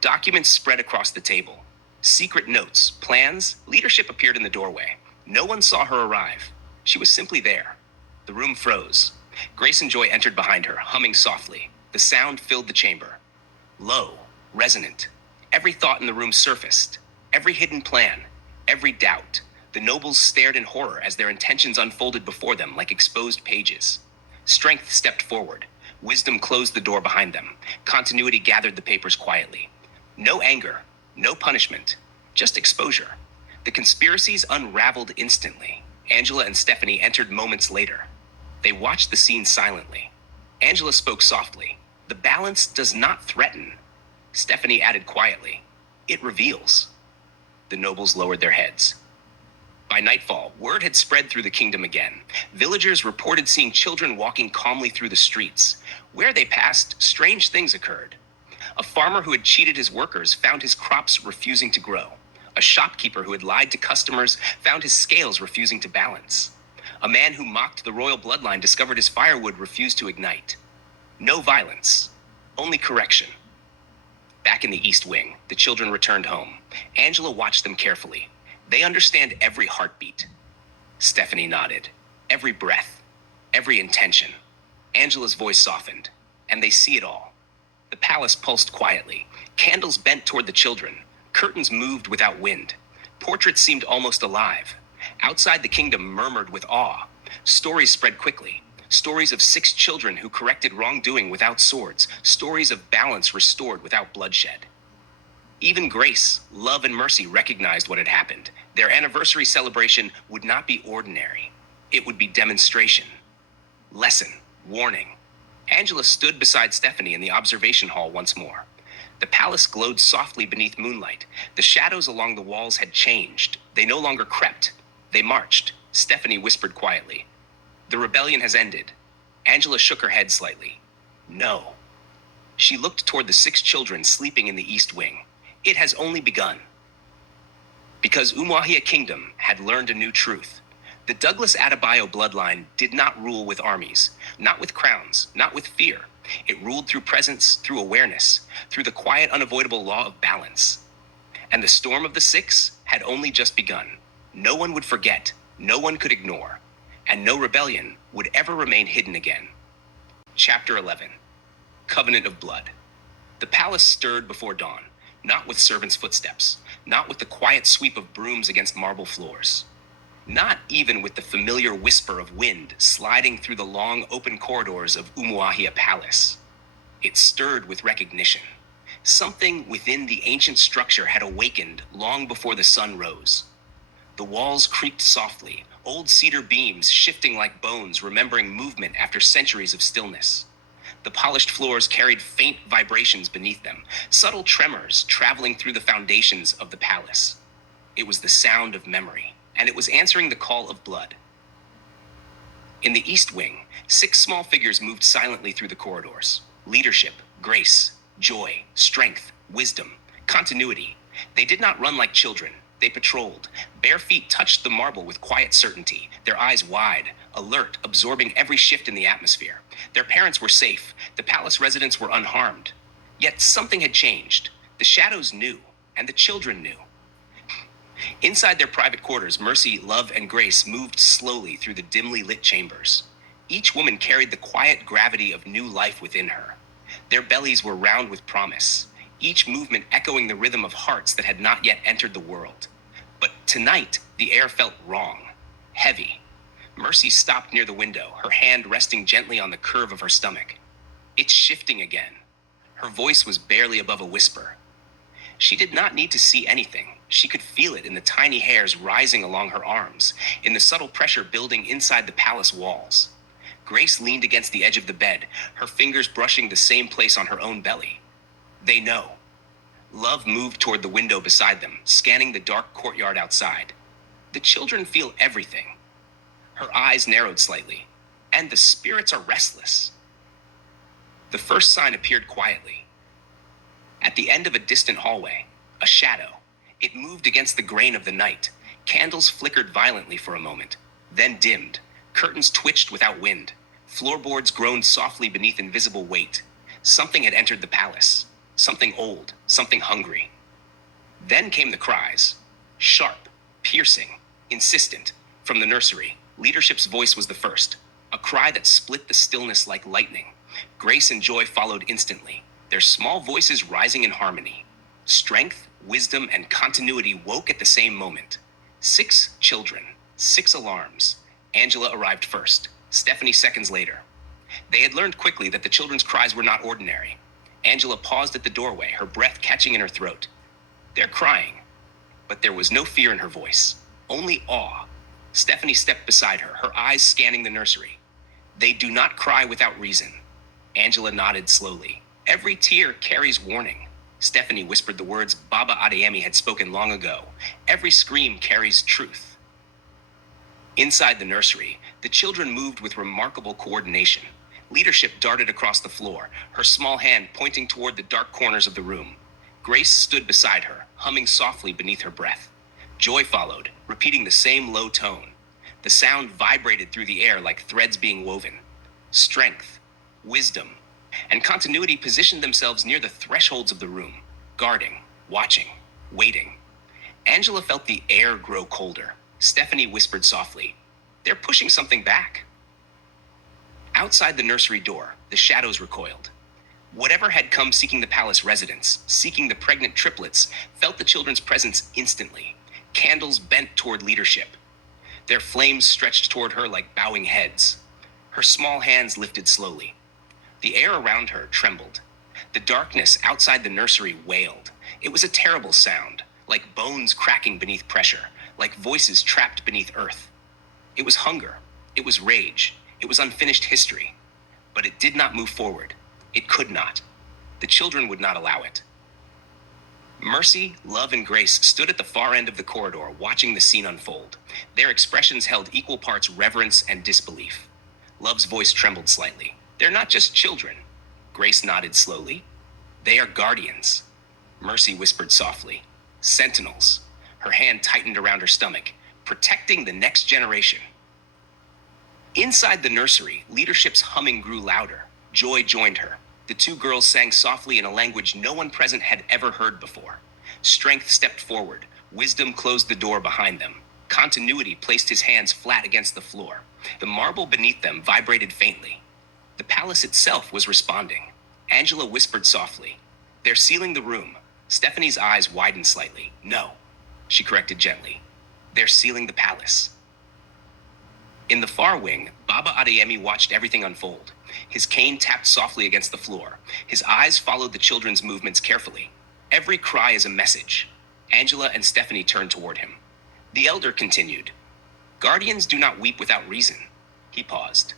Documents spread across the table. Secret notes, plans, leadership appeared in the doorway. No one saw her arrive. She was simply there. The room froze. Grace and Joy entered behind her, humming softly. The sound filled the chamber. Low, resonant. Every thought in the room surfaced. Every hidden plan. Every doubt. The nobles stared in horror as their intentions unfolded before them like exposed pages. Strength stepped forward. Wisdom closed the door behind them. Continuity gathered the papers quietly. No anger, no punishment, just exposure. The conspiracies unraveled instantly. Angela and Stephanie entered moments later. They watched the scene silently. Angela spoke softly. The balance does not threaten. Stephanie added quietly. It reveals. The nobles lowered their heads. By nightfall, word had spread through the kingdom again. Villagers reported seeing children walking calmly through the streets. Where they passed, strange things occurred. A farmer who had cheated his workers found his crops refusing to grow. A shopkeeper who had lied to customers found his scales refusing to balance. A man who mocked the royal bloodline discovered his firewood refused to ignite. No violence, only correction. Back in the East Wing, the children returned home. Angela watched them carefully. They understand every heartbeat. Stephanie nodded. Every breath, every intention. Angela's voice softened, and they see it all. The palace pulsed quietly. Candles bent toward the children. Curtains moved without wind. Portraits seemed almost alive. Outside the kingdom murmured with awe. Stories spread quickly. Stories of 6 children who corrected wrongdoing without swords. Stories of balance restored without bloodshed. Even Grace, Love, and Mercy recognized what had happened. Their anniversary celebration would not be ordinary. It would be demonstration. Lesson, warning. Angela stood beside Stephanie in the observation hall once more. The palace glowed softly beneath moonlight. The shadows along the walls had changed. They no longer crept. They marched. Stephanie whispered quietly, "The rebellion has ended." Angela shook her head slightly. "No." She looked toward the 6 children sleeping in the east wing. "It has only begun." Because Umuahia Kingdom had learned a new truth. The Douglas Adebayo bloodline did not rule with armies, not with crowns, not with fear. It ruled through presence, through awareness, through the quiet, unavoidable law of balance. And the storm of the 6 had only just begun. No one would forget, no one could ignore, and no rebellion would ever remain hidden again. Chapter 11. Covenant of Blood. The palace stirred before dawn, not with servants' footsteps, not with the quiet sweep of brooms against marble floors, not even with the familiar whisper of wind sliding through the long open corridors of Umuahia Palace. It stirred with recognition. Something within the ancient structure had awakened long before the sun rose. The walls creaked softly, old cedar beams shifting like bones, remembering movement after centuries of stillness. The polished floors carried faint vibrations beneath them, subtle tremors traveling through the foundations of the palace. It was the sound of memory, and it was answering the call of blood. In the east wing, 6 small figures moved silently through the corridors. Leadership, grace, joy, strength, wisdom, continuity. They did not run like children. They patrolled. Bare feet touched the marble with quiet certainty, their eyes wide, alert, absorbing every shift in the atmosphere. Their parents were safe. The palace residents were unharmed. Yet something had changed. The shadows knew, and the children knew. Inside their private quarters, Mercy, Love, and Grace moved slowly through the dimly lit chambers. Each woman carried the quiet gravity of new life within her. Their bellies were round with promise, each movement echoing the rhythm of hearts that had not yet entered the world. But tonight, the air felt wrong, heavy. Mercy stopped near the window, her hand resting gently on the curve of her stomach. "It's shifting again." Her voice was barely above a whisper. She did not need to see anything. She could feel it in the tiny hairs rising along her arms, in the subtle pressure building inside the palace walls. Grace leaned against the edge of the bed, her fingers brushing the same place on her own belly. They know. Love moved toward the window beside them, scanning the dark courtyard outside. The children feel everything. Her eyes narrowed slightly. And the spirits are restless. The first sign appeared quietly. At the end of a distant hallway, a shadow. It moved against the grain of the night. Candles flickered violently for a moment, then dimmed. Curtains twitched without wind. Floorboards groaned softly beneath invisible weight. Something had entered the palace. Something old, something hungry. Then came the cries. Sharp, piercing, insistent. From the nursery, leadership's voice was the first. A cry that split the stillness like lightning. Grace and Joy followed instantly, their small voices rising in harmony. Strength, wisdom, and continuity woke at the same moment. 6 children, 6 alarms. Angela arrived first, Stephanie seconds later. They had learned quickly that the children's cries were not ordinary. Angela paused at the doorway, her breath catching in her throat. They're crying, but there was no fear in her voice, only awe. Stephanie stepped beside her, her eyes scanning the nursery. They do not cry without reason. Angela nodded slowly. Every tear carries warning. Stephanie whispered the words Baba Adeyemi had spoken long ago. Every scream carries truth. Inside the nursery, the children moved with remarkable coordination. Leadership darted across the floor, her small hand pointing toward the dark corners of the room. Grace stood beside her, humming softly beneath her breath. Joy followed, repeating the same low tone. The sound vibrated through the air like threads being woven. Strength, wisdom, and continuity positioned themselves near the thresholds of the room, guarding, watching, waiting. Angela felt the air grow colder. Stephanie whispered softly, "They're pushing something back." Outside the nursery door, the shadows recoiled. Whatever had come seeking the palace residents, seeking the pregnant triplets, felt the children's presence instantly. Candles bent toward leadership. Their flames stretched toward her like bowing heads. Her small hands lifted slowly. The air around her trembled. The darkness outside the nursery wailed. It was a terrible sound, like bones cracking beneath pressure, like voices trapped beneath earth. It was hunger. It was rage. It was unfinished history. But it did not move forward. It could not. The children would not allow it. Mercy, Love, and Grace stood at the far end of the corridor, watching the scene unfold. Their expressions held equal parts reverence and disbelief. Love's voice trembled slightly. They're not just children. Grace nodded slowly. They are guardians. Mercy whispered softly. Sentinels. Her hand tightened around her stomach, protecting the next generation. Inside the nursery, leadership's humming grew louder. Joy joined her. The two girls sang softly in a language no one present had ever heard before. Strength stepped forward. Wisdom closed the door behind them. Continuity placed his hands flat against the floor. The marble beneath them vibrated faintly. The palace itself was responding. Angela whispered softly. They're sealing the room. Stephanie's eyes widened slightly. No, she corrected gently. They're sealing the palace. In the far wing, Baba Adeyemi watched everything unfold. His cane tapped softly against the floor. His eyes followed the children's movements carefully. Every cry is a message. Angela and Stephanie turned toward him. The elder continued. Guardians do not weep without reason. He paused.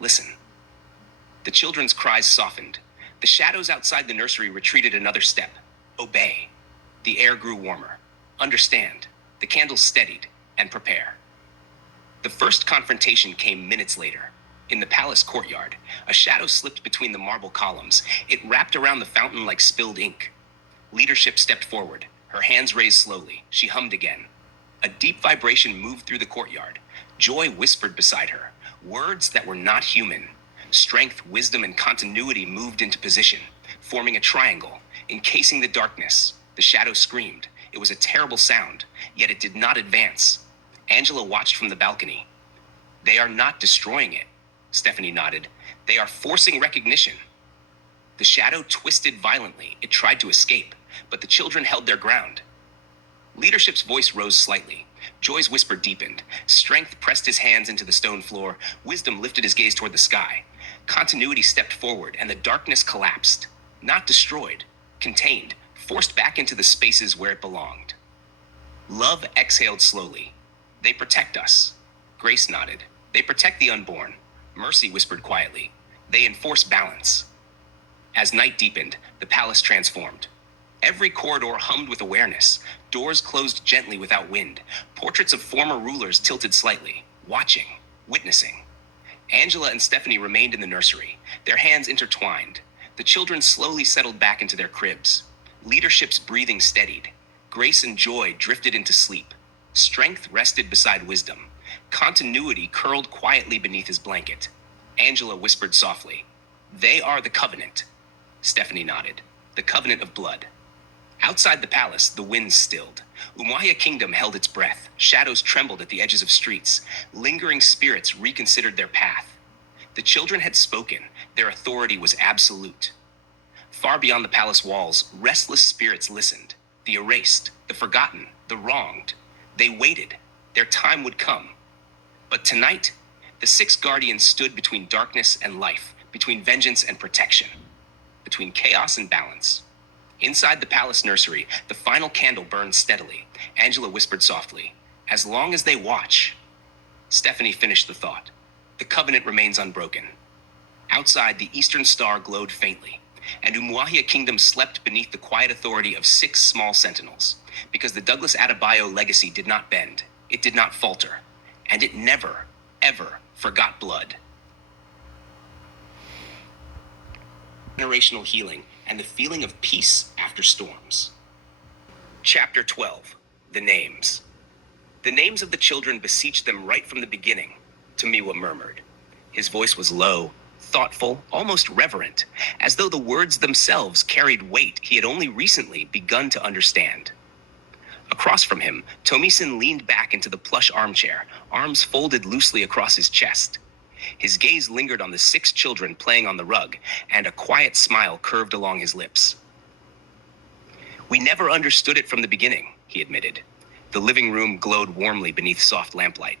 Listen. The children's cries softened. The shadows outside the nursery retreated another step. Obey. The air grew warmer. Understand. The candles steadied. And prepare. The first confrontation came minutes later. In the palace courtyard, a shadow slipped between the marble columns. It wrapped around the fountain like spilled ink. Leadership stepped forward, her hands raised slowly. She hummed again. A deep vibration moved through the courtyard. Joy whispered beside her, words that were not human. Strength, wisdom, and continuity moved into position, forming a triangle, encasing the darkness. The shadow screamed. It was a terrible sound, yet it did not advance. Angela watched from the balcony. They are not destroying it. Stephanie nodded. They are forcing recognition. The shadow twisted violently. It tried to escape, but the children held their ground. Leadership's voice rose slightly. Joy's whisper deepened. Strength pressed his hands into the stone floor. Wisdom lifted his gaze toward the sky. Continuity stepped forward, and the darkness collapsed. Not destroyed, contained, forced back into the spaces where it belonged. Love exhaled slowly. They protect us. Grace nodded. They protect the unborn. Mercy whispered quietly. They enforce balance. As night deepened, the palace transformed. Every corridor hummed with awareness. Doors closed gently without wind. Portraits of former rulers tilted slightly, watching, witnessing. Angela and Stephanie remained in the nursery, their hands intertwined. The children slowly settled back into their cribs. Leadership's breathing steadied. Grace and Joy drifted into sleep. Strength rested beside wisdom. Continuity curled quietly beneath his blanket. Angela whispered softly, They are the covenant. Stephanie nodded. The covenant of blood. Outside the palace, the winds stilled. Umuahia Kingdom held its breath. Shadows trembled at the edges of streets. Lingering spirits reconsidered their path. The children had spoken. Their authority was absolute. Far beyond the palace walls, restless spirits listened. The erased, the forgotten, the wronged. They waited. Their time would come. But tonight, the 6 guardians stood between darkness and life, between vengeance and protection, between chaos and balance. Inside the palace nursery, the final candle burned steadily. Angela whispered softly, As long as they watch. Stephanie finished the thought. The covenant remains unbroken. Outside, the eastern star glowed faintly, and Umuahia Kingdom slept beneath the quiet authority of 6 small sentinels, because the Douglas Adebayo legacy did not bend, it did not falter, and it never, ever forgot blood. Generational healing and the feeling of peace after storms. Chapter 12, The Names. The names of the children beseeched them right from the beginning, Tomiwa murmured. His voice was low, thoughtful, almost reverent, as though the words themselves carried weight he had only recently begun to understand. Across from him, Tomisin leaned back into the plush armchair, arms folded loosely across his chest. His gaze lingered on the 6 children playing on the rug, and a quiet smile curved along his lips. We never understood it from the beginning, he admitted. The living room glowed warmly beneath soft lamplight.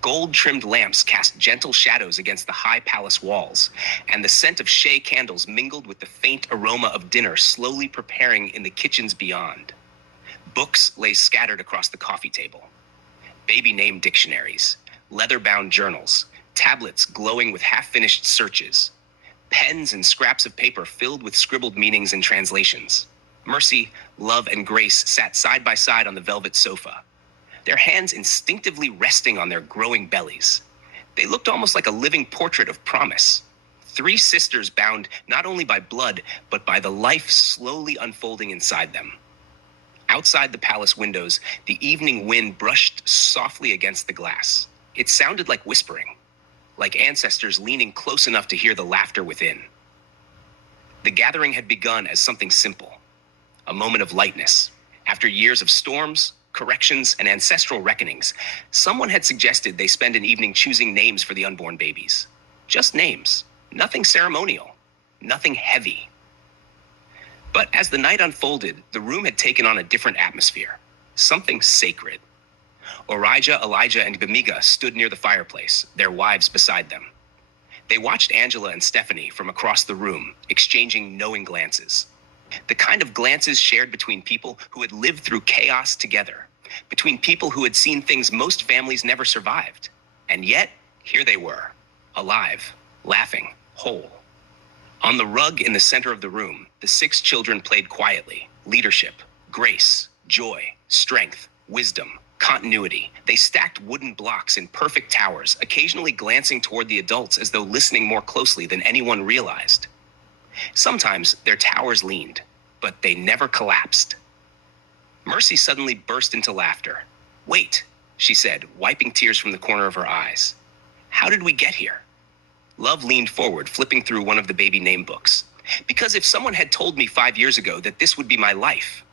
Gold-trimmed lamps cast gentle shadows against the high palace walls, and the scent of shea candles mingled with the faint aroma of dinner slowly preparing in the kitchens beyond. Books lay scattered across the coffee table. Baby name dictionaries, leather-bound journals, tablets glowing with half-finished searches, pens and scraps of paper filled with scribbled meanings and translations. Mercy, Love, and Grace sat side by side on the velvet sofa, their hands instinctively resting on their growing bellies. They looked almost like a living portrait of promise. Three sisters bound not only by blood, but by the life slowly unfolding inside them. Outside the palace windows, the evening wind brushed softly against the glass. It sounded like whispering, like ancestors leaning close enough to hear the laughter within. The gathering had begun as something simple, a moment of lightness. After years of storms, corrections, and ancestral reckonings, someone had suggested they spend an evening choosing names for the unborn babies. Just names, nothing ceremonial, nothing heavy. But as the night unfolded, the room had taken on a different atmosphere, something sacred. Orijah, Elijah, and Bemiga stood near the fireplace, their wives beside them. They watched Angela and Stephanie from across the room, exchanging knowing glances. The kind of glances shared between people who had lived through chaos together, between people who had seen things most families never survived. And yet, here they were, alive, laughing, whole. On the rug in the center of the room, the 6 children played quietly. Leadership, grace, joy, strength, wisdom, continuity. They stacked wooden blocks in perfect towers, occasionally glancing toward the adults as though listening more closely than anyone realized. Sometimes their towers leaned, but they never collapsed. Mercy suddenly burst into laughter. "Wait," she said, wiping tears from the corner of her eyes. "How did we get here?" Love leaned forward, flipping through one of the baby name books. "Because if someone had told me 5 years ago that this would be my life,"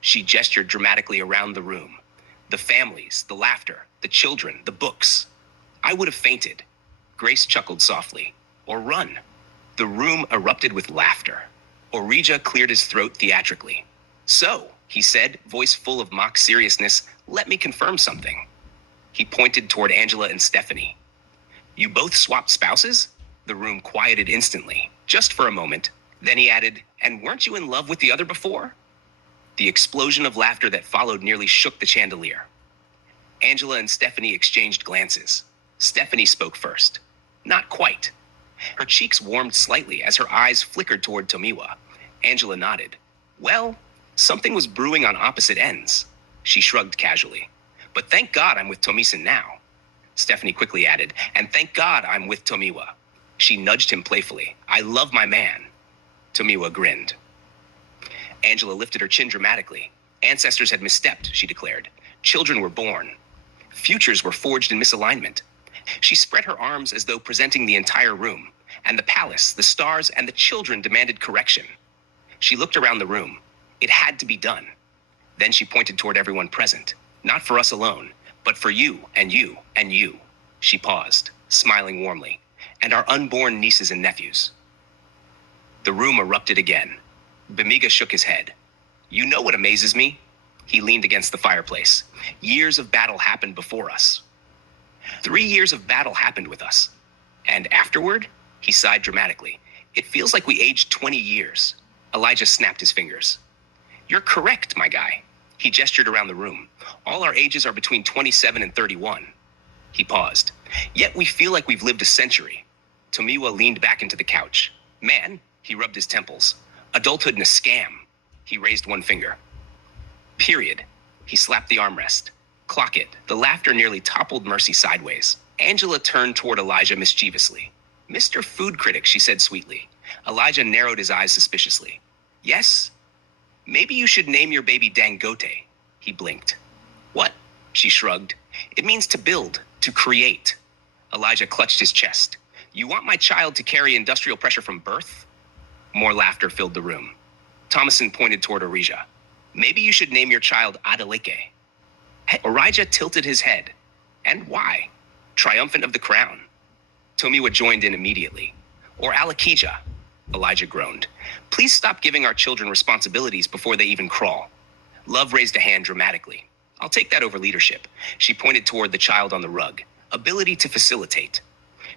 she gestured dramatically around the room. "The families, the laughter, the children, the books. I would have fainted." Grace chuckled softly. "Or run." The room erupted with laughter. Orijah cleared his throat theatrically. "So," he said, voice full of mock seriousness, "let me confirm something." He pointed toward Angela and Stephanie. "You both swapped spouses?" The room quieted instantly, just for a moment. Then he added, "And weren't you in love with the other before?" The explosion of laughter that followed nearly shook the chandelier. Angela and Stephanie exchanged glances. Stephanie spoke first. "Not quite." Her cheeks warmed slightly as her eyes flickered toward Tomiwa. Angela nodded. "Well, something was brewing on opposite ends." She shrugged casually. "But thank God I'm with Tomisen now." Stephanie quickly added, "And thank God I'm with Tomiwa." She nudged him playfully. "I love my man." Tomiwa grinned. Angela lifted her chin dramatically. "Ancestors had misstepped," she declared. "Children were born. Futures were forged in misalignment." She spread her arms as though presenting the entire room, and the palace, the stars, and the children demanded correction. She looked around the room. It had to be done. Then she pointed toward everyone present. "Not for us alone, but for you, and you, and you." She paused, smiling warmly. "And our unborn nieces and nephews." The room erupted again. Bemiga shook his head. "You know what amazes me?" He leaned against the fireplace. "Years of battle happened before us. 3 years of battle happened with us. And afterward," he sighed dramatically, "it feels like we aged 20 years. Elijah snapped his fingers. "You're correct, my guy." He gestured around the room. "All our ages are between 27 and 31. He paused. "Yet we feel like we've lived a century." Tomiwa leaned back into the couch. "Man," he rubbed his temples. "Adulthood in a scam." He raised one finger. "Period." He slapped the armrest. "Clock it." The laughter nearly toppled Mercy sideways. Angela turned toward Elijah mischievously. "Mr. Food Critic," she said sweetly. Elijah narrowed his eyes suspiciously. "Yes? Maybe you should name your baby Dangote." He blinked. "What?" She shrugged. "It means to build, to create." Elijah clutched his chest. "You want my child to carry industrial pressure from birth?" More laughter filled the room. Thomason pointed toward Orijah. "Maybe you should name your child Adeleke." Orijah tilted his head. "And why?" "Triumphant of the crown." Tomiwa joined in immediately. "Or Alakija," Elijah groaned. "Please stop giving our children responsibilities before they even crawl." Love raised a hand dramatically. "I'll take that over leadership." She pointed toward the child on the rug. "Ability to facilitate."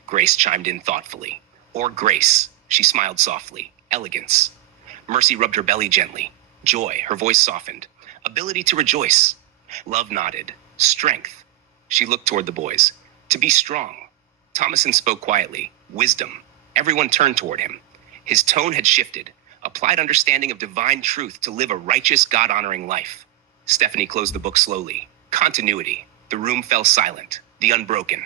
Grace chimed in thoughtfully. "Or grace." She smiled softly. "Elegance." Mercy rubbed her belly gently. "Joy." Her voice softened. "Ability to rejoice." Love nodded. "Strength." She looked toward the boys. "To be strong." Thomason spoke quietly. "Wisdom." Everyone turned toward him. His tone had shifted. applied understanding of divine truth to live a righteous, God-honoring life. Stephanie closed the book slowly. Continuity. The room fell silent, the unbroken.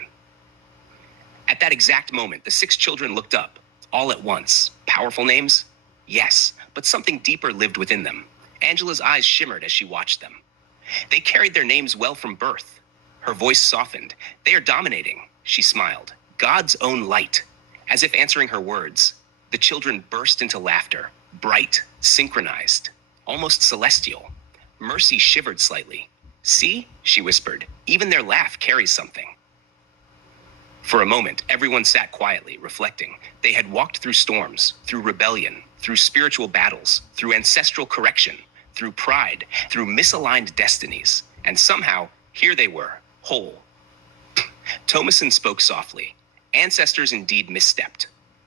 At that exact moment, the 6 children looked up, all at once. Powerful names? Yes, but something deeper lived within them. Angela's eyes shimmered as she watched them. They carried their names well from birth. Her voice softened. They are dominating, she smiled. God's own light. As if answering her words, the children burst into laughter, bright, synchronized, almost celestial. Mercy shivered slightly. See, she whispered, even their laugh carries something. For a moment, everyone sat quietly, reflecting. They had walked through storms, through rebellion, through spiritual battles, through ancestral correction, through pride, through misaligned destinies. And somehow, here they were, whole. Thomason spoke softly. Ancestors indeed misstepped.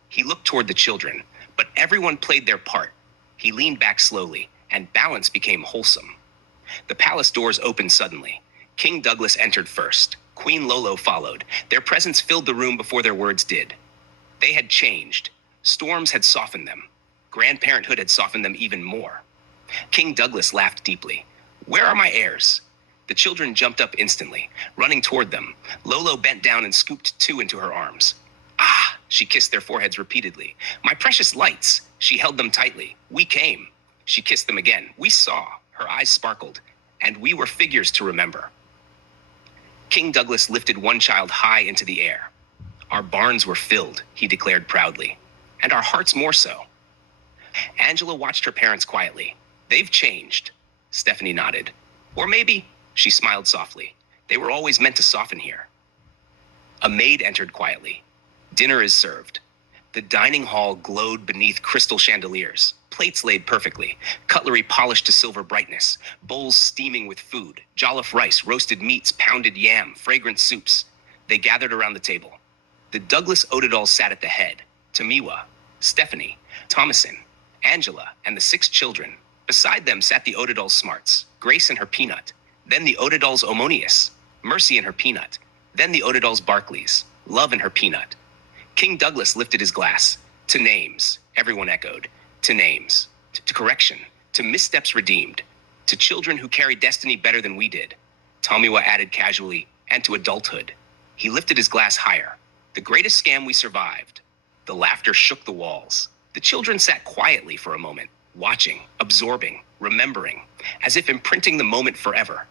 He looked toward the children, but everyone played their part. He leaned back slowly, and balance became wholesome. The palace doors opened suddenly. King Douglas entered first. Queen Lolo followed. Their presence filled the room before their words did. They had changed. Storms had softened them. Grandparenthood had softened them even more. King Douglas laughed deeply. Where are my heirs? The children jumped up instantly, running toward them. Lolo bent down and scooped 2 into her arms. Ah! She kissed their foreheads repeatedly. My precious lights! She held them tightly. We came. She kissed them again. We saw. Her eyes sparkled. And we were figures to remember. King Douglas lifted one child high into the air. Our barns were filled, he declared proudly. And our hearts more so. Angela watched her parents quietly. They've changed. Stephanie nodded. Or maybe, she smiled softly, they were always meant to soften here. A maid entered quietly. Dinner is served. The dining hall glowed beneath crystal chandeliers, plates laid perfectly, cutlery polished to silver brightness, bowls steaming with food, jollof rice, roasted meats, pounded yam, fragrant soups. They gathered around the table. The Douglas Odedals sat at the head. Tamiwa, Stephanie, Thomason, Angela, and the 6 children. Beside them sat the Odedals Smarts, Grace and her Peanut, then the Odedals Omonius, Mercy and her Peanut, then the Odedals Barclays, Love and her Peanut. King Douglas lifted his glass. To names, everyone echoed. To names, to correction, to missteps redeemed, to children who carry destiny better than we did. Tamiwa added casually, and to adulthood. He lifted his glass higher. The greatest scam we survived. The laughter shook the walls. The children sat quietly for a moment, watching, absorbing, remembering, as if imprinting the moment forever.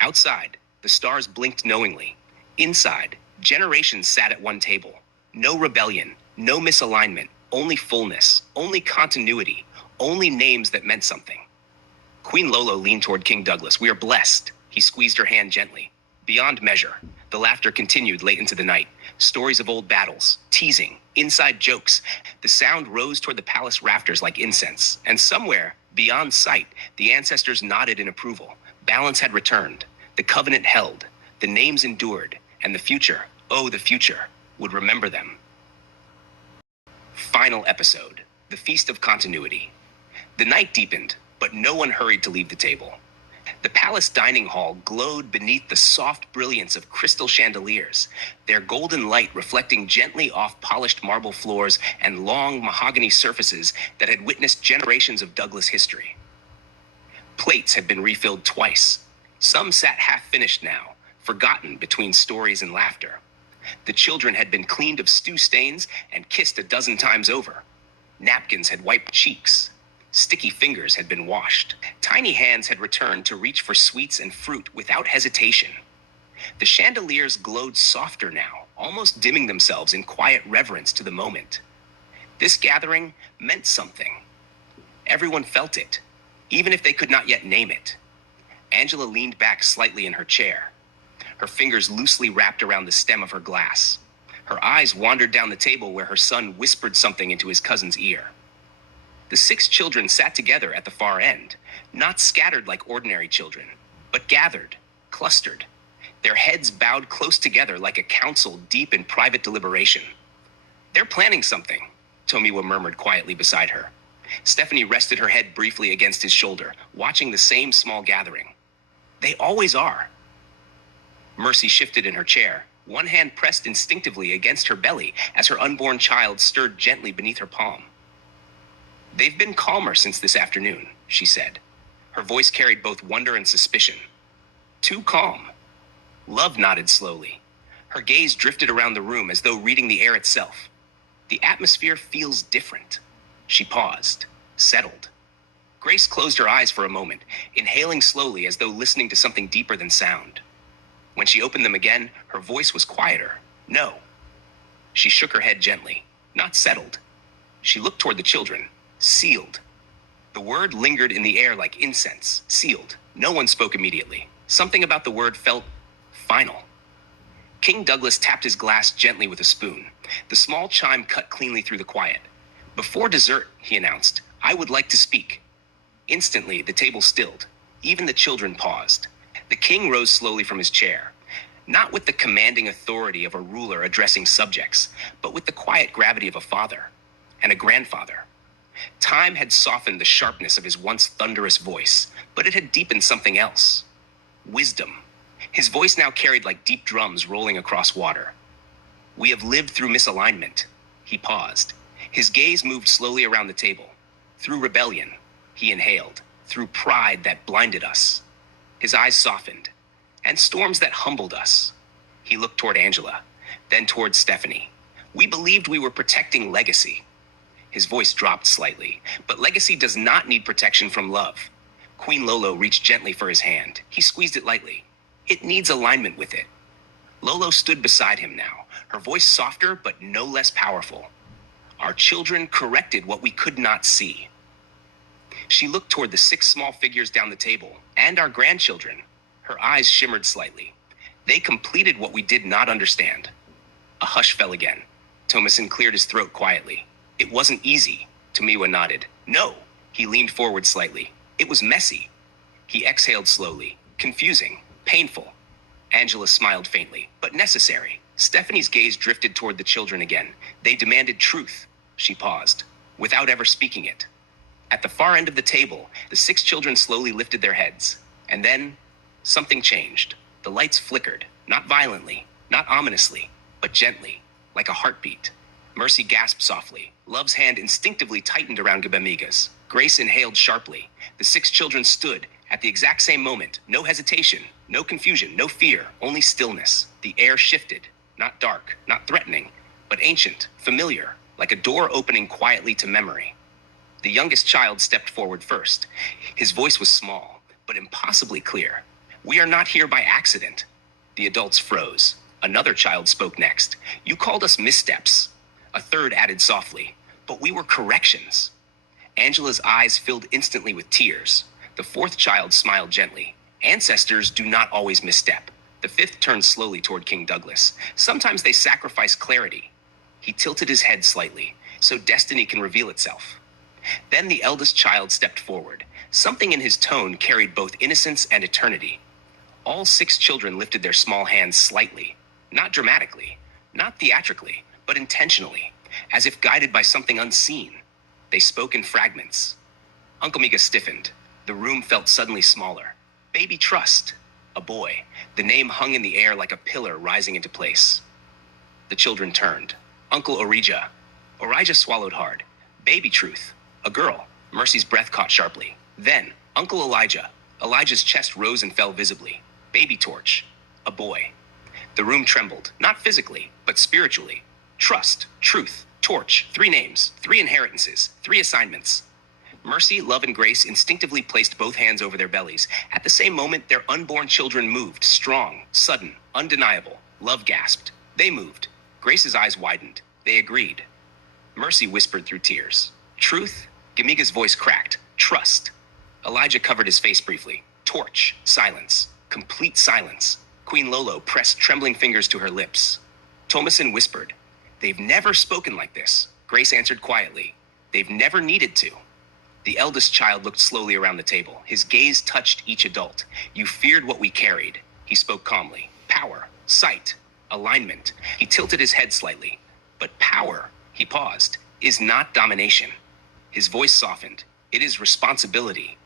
Outside, the stars blinked knowingly. Inside, generations sat at one table. No rebellion, no misalignment, only fullness, only continuity, only names that meant something. Queen Lolo leaned toward King Douglas. We are blessed. He squeezed her hand gently. Beyond measure, the laughter continued late into the night. Stories of old battles, teasing, inside jokes. The sound rose toward the palace rafters like incense, and somewhere, beyond sight, the ancestors nodded in approval. Balance had returned. The covenant held. The names endured. And the future, oh, the future, would remember them. Final episode. The Feast of Continuity. The night deepened, but no one hurried to leave the table. The palace dining hall glowed beneath the soft brilliance of crystal chandeliers, their golden light reflecting gently off polished marble floors and long mahogany surfaces that had witnessed generations of Douglas history. Plates had been refilled twice. Some sat half-finished now, forgotten between stories and laughter. The children had been cleaned of stew stains and kissed a dozen times over. Napkins had wiped cheeks. Sticky fingers had been washed. Tiny hands had returned to reach for sweets and fruit without hesitation. The chandeliers glowed softer now, almost dimming themselves in quiet reverence to the moment. This gathering meant something. Everyone felt it, even if they could not yet name it. Angela leaned back slightly in her chair, her fingers loosely wrapped around the stem of her glass. Her eyes wandered down the table where her son whispered something into his cousin's ear. The 6 children sat together at the far end, not scattered like ordinary children, but gathered, clustered, their heads bowed close together like a council deep in private deliberation. They're planning something, Tomiwa murmured quietly beside her. Stephanie rested her head briefly against his shoulder, watching the same small gathering. They always are. Mercy shifted in her chair, one hand pressed instinctively against her belly as her unborn child stirred gently beneath her palm. They've been calmer since this afternoon, she said. Her voice carried both wonder and suspicion. Too calm. Love nodded slowly. Her gaze drifted around the room as though reading the air itself. The atmosphere feels different. She paused, settled. Grace closed her eyes for a moment, inhaling slowly as though listening to something deeper than sound. When she opened them again, her voice was quieter. No. She shook her head gently, not settled. She looked toward the children, sealed. The word lingered in the air like incense, sealed. No one spoke immediately. Something about the word felt final. King Douglas tapped his glass gently with a spoon. The small chime cut cleanly through the quiet. Before dessert, he announced, I would like to speak. Instantly, the table stilled. Even the children paused. The king rose slowly from his chair, not with the commanding authority of a ruler addressing subjects, but with the quiet gravity of a father and a grandfather. Time had softened the sharpness of his once thunderous voice, but it had deepened something else. Wisdom. His voice now carried like deep drums rolling across water. We have lived through misalignment. He paused. His gaze moved slowly around the table. Through rebellion, he inhaled. Through pride that blinded us. His eyes softened. And storms that humbled us. He looked toward Angela, then toward Stephanie. We believed we were protecting legacy. His voice dropped slightly, but legacy does not need protection from love. Queen Lolo reached gently for his hand. He squeezed it lightly. It needs alignment with it. Lolo stood beside him now, her voice softer but no less powerful. Our children corrected what we could not see. She looked toward the 6 small figures down the table, and our grandchildren. Her eyes shimmered slightly. They completed what we did not understand. A hush fell again. Thomason cleared his throat quietly. It wasn't easy. Tomiwa nodded. No. He leaned forward slightly. It was messy. He exhaled slowly. Confusing. Painful. Angela smiled faintly, but necessary. Stephanie's gaze drifted toward the children again. They demanded truth. She paused, without ever speaking it. At the far end of the table, the 6 children slowly lifted their heads. And then, something changed. The lights flickered, not violently, not ominously, but gently, like a heartbeat. Mercy gasped softly. Love's hand instinctively tightened around Gabamiga's. Grace inhaled sharply. The 6 children stood, at the exact same moment. No hesitation, no confusion, no fear, only stillness. The air shifted, not dark, not threatening, but ancient, familiar, like a door opening quietly to memory. The youngest child stepped forward first. His voice was small, but impossibly clear. We are not here by accident. The adults froze. Another child spoke next. You called us missteps. A third added softly, but we were corrections. Angela's eyes filled instantly with tears. The 4th child smiled gently. Ancestors do not always misstep. The 5th turned slowly toward King Douglas. Sometimes they sacrifice clarity. He tilted his head slightly, so destiny can reveal itself. Then the eldest child stepped forward. Something in his tone carried both innocence and eternity. All 6 children lifted their small hands slightly, not dramatically, not theatrically, but intentionally, as if guided by something unseen. They spoke in fragments. Uncle Miga stiffened. The room felt suddenly smaller. Baby Trust, a boy. The name hung in the air like a pillar rising into place. The children turned. Uncle Orija. Orija swallowed hard. Baby Truth, a girl. Mercy's breath caught sharply. Then, Uncle Elijah. Elijah's chest rose and fell visibly. Baby Torch, a boy. The room trembled, not physically, but spiritually. Trust, truth, torch, 3 names, 3 inheritances, 3 assignments. Mercy, Love, and Grace instinctively placed both hands over their bellies. At the same moment, their unborn children moved, strong, sudden, undeniable. Love gasped. They moved. Grace's eyes widened. They agreed. Mercy whispered through tears. Truth? Gamiga's voice cracked. Trust. Elijah covered his face briefly. Torch. Silence. Complete silence. Queen Lolo pressed trembling fingers to her lips. Thomason whispered. They've never spoken like this. Grace answered quietly. They've never needed to. The eldest child looked slowly around the table. His gaze touched each adult. You feared what we carried. He spoke calmly. Power. Sight. Alignment. He tilted his head slightly. But power, he paused, is not domination. His voice softened. It is responsibility.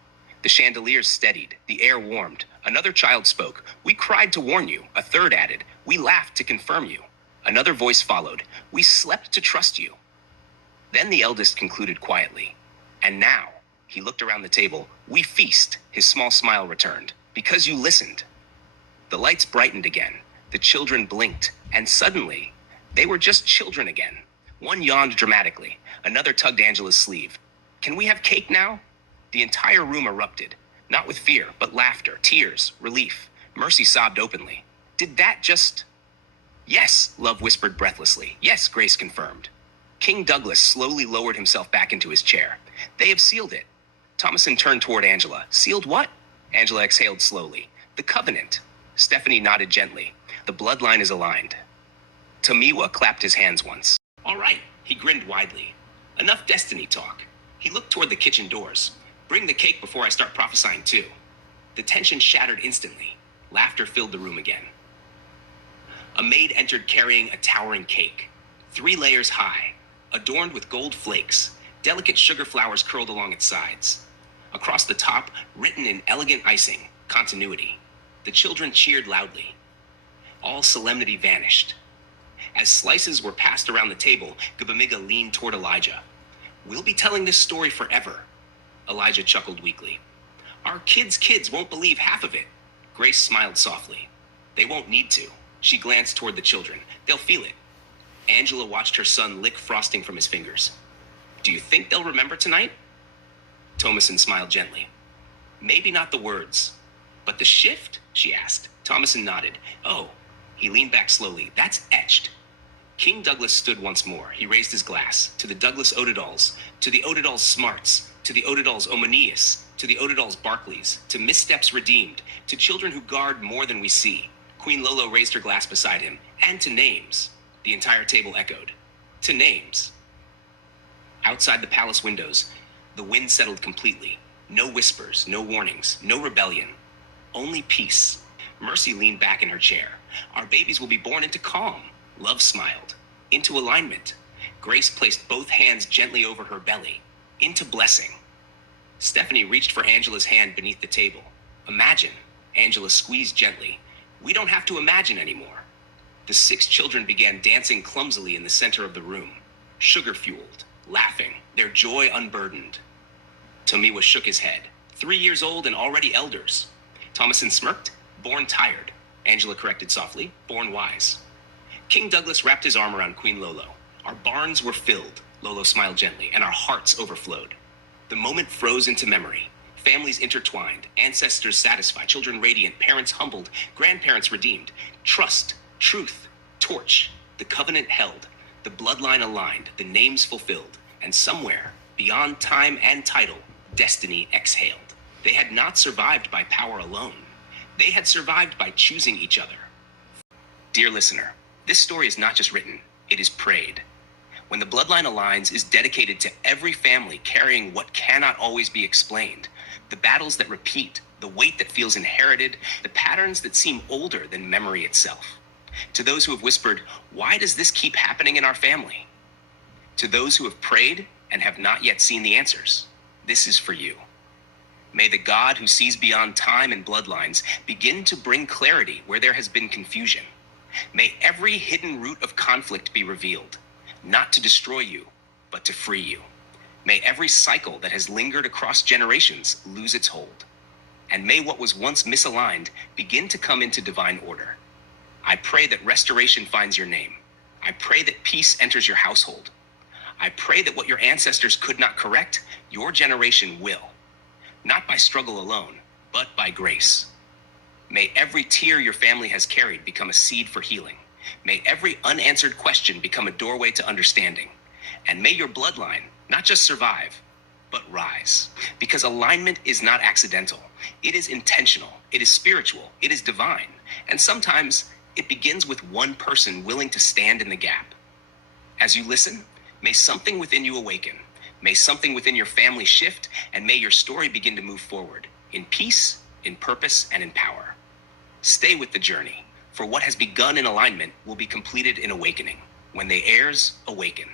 The chandeliers steadied. The air warmed. Another child spoke. We cried to warn you. A third added. We laughed to confirm you. Another voice followed. We slept to trust you. Then the eldest concluded quietly. And now, he looked around the table. We feast, his small smile returned. Because you listened. The lights brightened again. The children blinked. And suddenly, they were just children again. One yawned dramatically. Another tugged Angela's sleeve. Can we have cake now? The entire room erupted. Not with fear, but laughter, tears, relief. Mercy sobbed openly. Did that just... Yes, Love whispered breathlessly. Yes, Grace confirmed. King Douglas slowly lowered himself back into his chair. They have sealed it. Thomason turned toward Angela. Sealed what? Angela exhaled slowly. The covenant. Stephanie nodded gently. The bloodline is aligned. Tomiwa clapped his hands once. All right, he grinned widely. Enough destiny talk. He looked toward the kitchen doors. Bring the cake before I start prophesying too. The tension shattered instantly. Laughter filled the room again. A maid entered carrying a towering cake, 3 layers high, adorned with gold flakes. Delicate sugar flowers curled along its sides. Across the top, written in elegant icing, continuity. The children cheered loudly. All solemnity vanished. As slices were passed around the table, Gubamiga leaned toward Elijah. We'll be telling this story forever. Elijah chuckled weakly. Our kids' won't believe half of it. Grace smiled softly. They won't need to. She glanced toward the children. They'll feel it. Angela watched her son lick frosting from his fingers. Do you think they'll remember tonight? Thomason smiled gently. Maybe not the words. But the shift? She asked. Thomason nodded. Oh. He leaned back slowly. That's etched. King Douglas stood once more. He raised his glass. To the Douglas Odedals. To the Odedals Smarts. To the Odedals Omanius. To the Odedals Barclays. To missteps redeemed. To children who guard more than we see. Queen Lolo raised her glass beside him. And to names. The entire table echoed. To names. Outside the palace windows, the wind settled completely. No whispers, no warnings, no rebellion. Only peace. Mercy leaned back in her chair. Our babies will be born into calm. Love smiled. Into alignment. Grace placed both hands gently over her belly. Into blessing. Stephanie reached for Angela's hand beneath the table. Imagine. Angela squeezed gently. We don't have to imagine anymore. The 6 children began dancing clumsily in the center of the room. Sugar-fueled. Laughing, their joy unburdened. Tomiwa shook his head. 3 years old and already elders. Thomason smirked. Born tired. Angela corrected softly. Born wise. King Douglas wrapped his arm around Queen Lolo. Our barns were filled, Lolo smiled gently, and our hearts overflowed. The moment froze into memory. Families intertwined, ancestors satisfied, children radiant, parents humbled, grandparents redeemed. Trust, truth, torch, the covenant held. The bloodline aligned, the names fulfilled, and somewhere, beyond time and title, destiny exhaled. They had not survived by power alone. They had survived by choosing each other. Dear listener, this story is not just written, it is prayed. When the Bloodline Aligns is dedicated to every family carrying what cannot always be explained, the battles that repeat, the weight that feels inherited, the patterns that seem older than memory itself. To those who have whispered, why does this keep happening in our family? To those who have prayed and have not yet seen the answers, this is for you. May the God who sees beyond time and bloodlines begin to bring clarity where there has been confusion. May every hidden root of conflict be revealed, not to destroy you, but to free you. May every cycle that has lingered across generations lose its hold. And may what was once misaligned begin to come into divine order. I pray that restoration finds your name. I pray that peace enters your household. I pray that what your ancestors could not correct, your generation will. Not by struggle alone, but by grace. May every tear your family has carried become a seed for healing. May every unanswered question become a doorway to understanding. And may your bloodline not just survive, but rise. Because alignment is not accidental. It is intentional. It is spiritual. It is divine. And sometimes it begins with one person willing to stand in the gap. As you listen, may something within you awaken. May something within your family shift, and may your story begin to move forward in peace, in purpose, and in power. Stay with the journey, for what has begun in alignment will be completed in awakening, when the heirs awaken.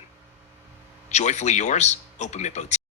Joyfully yours, Opemipo T.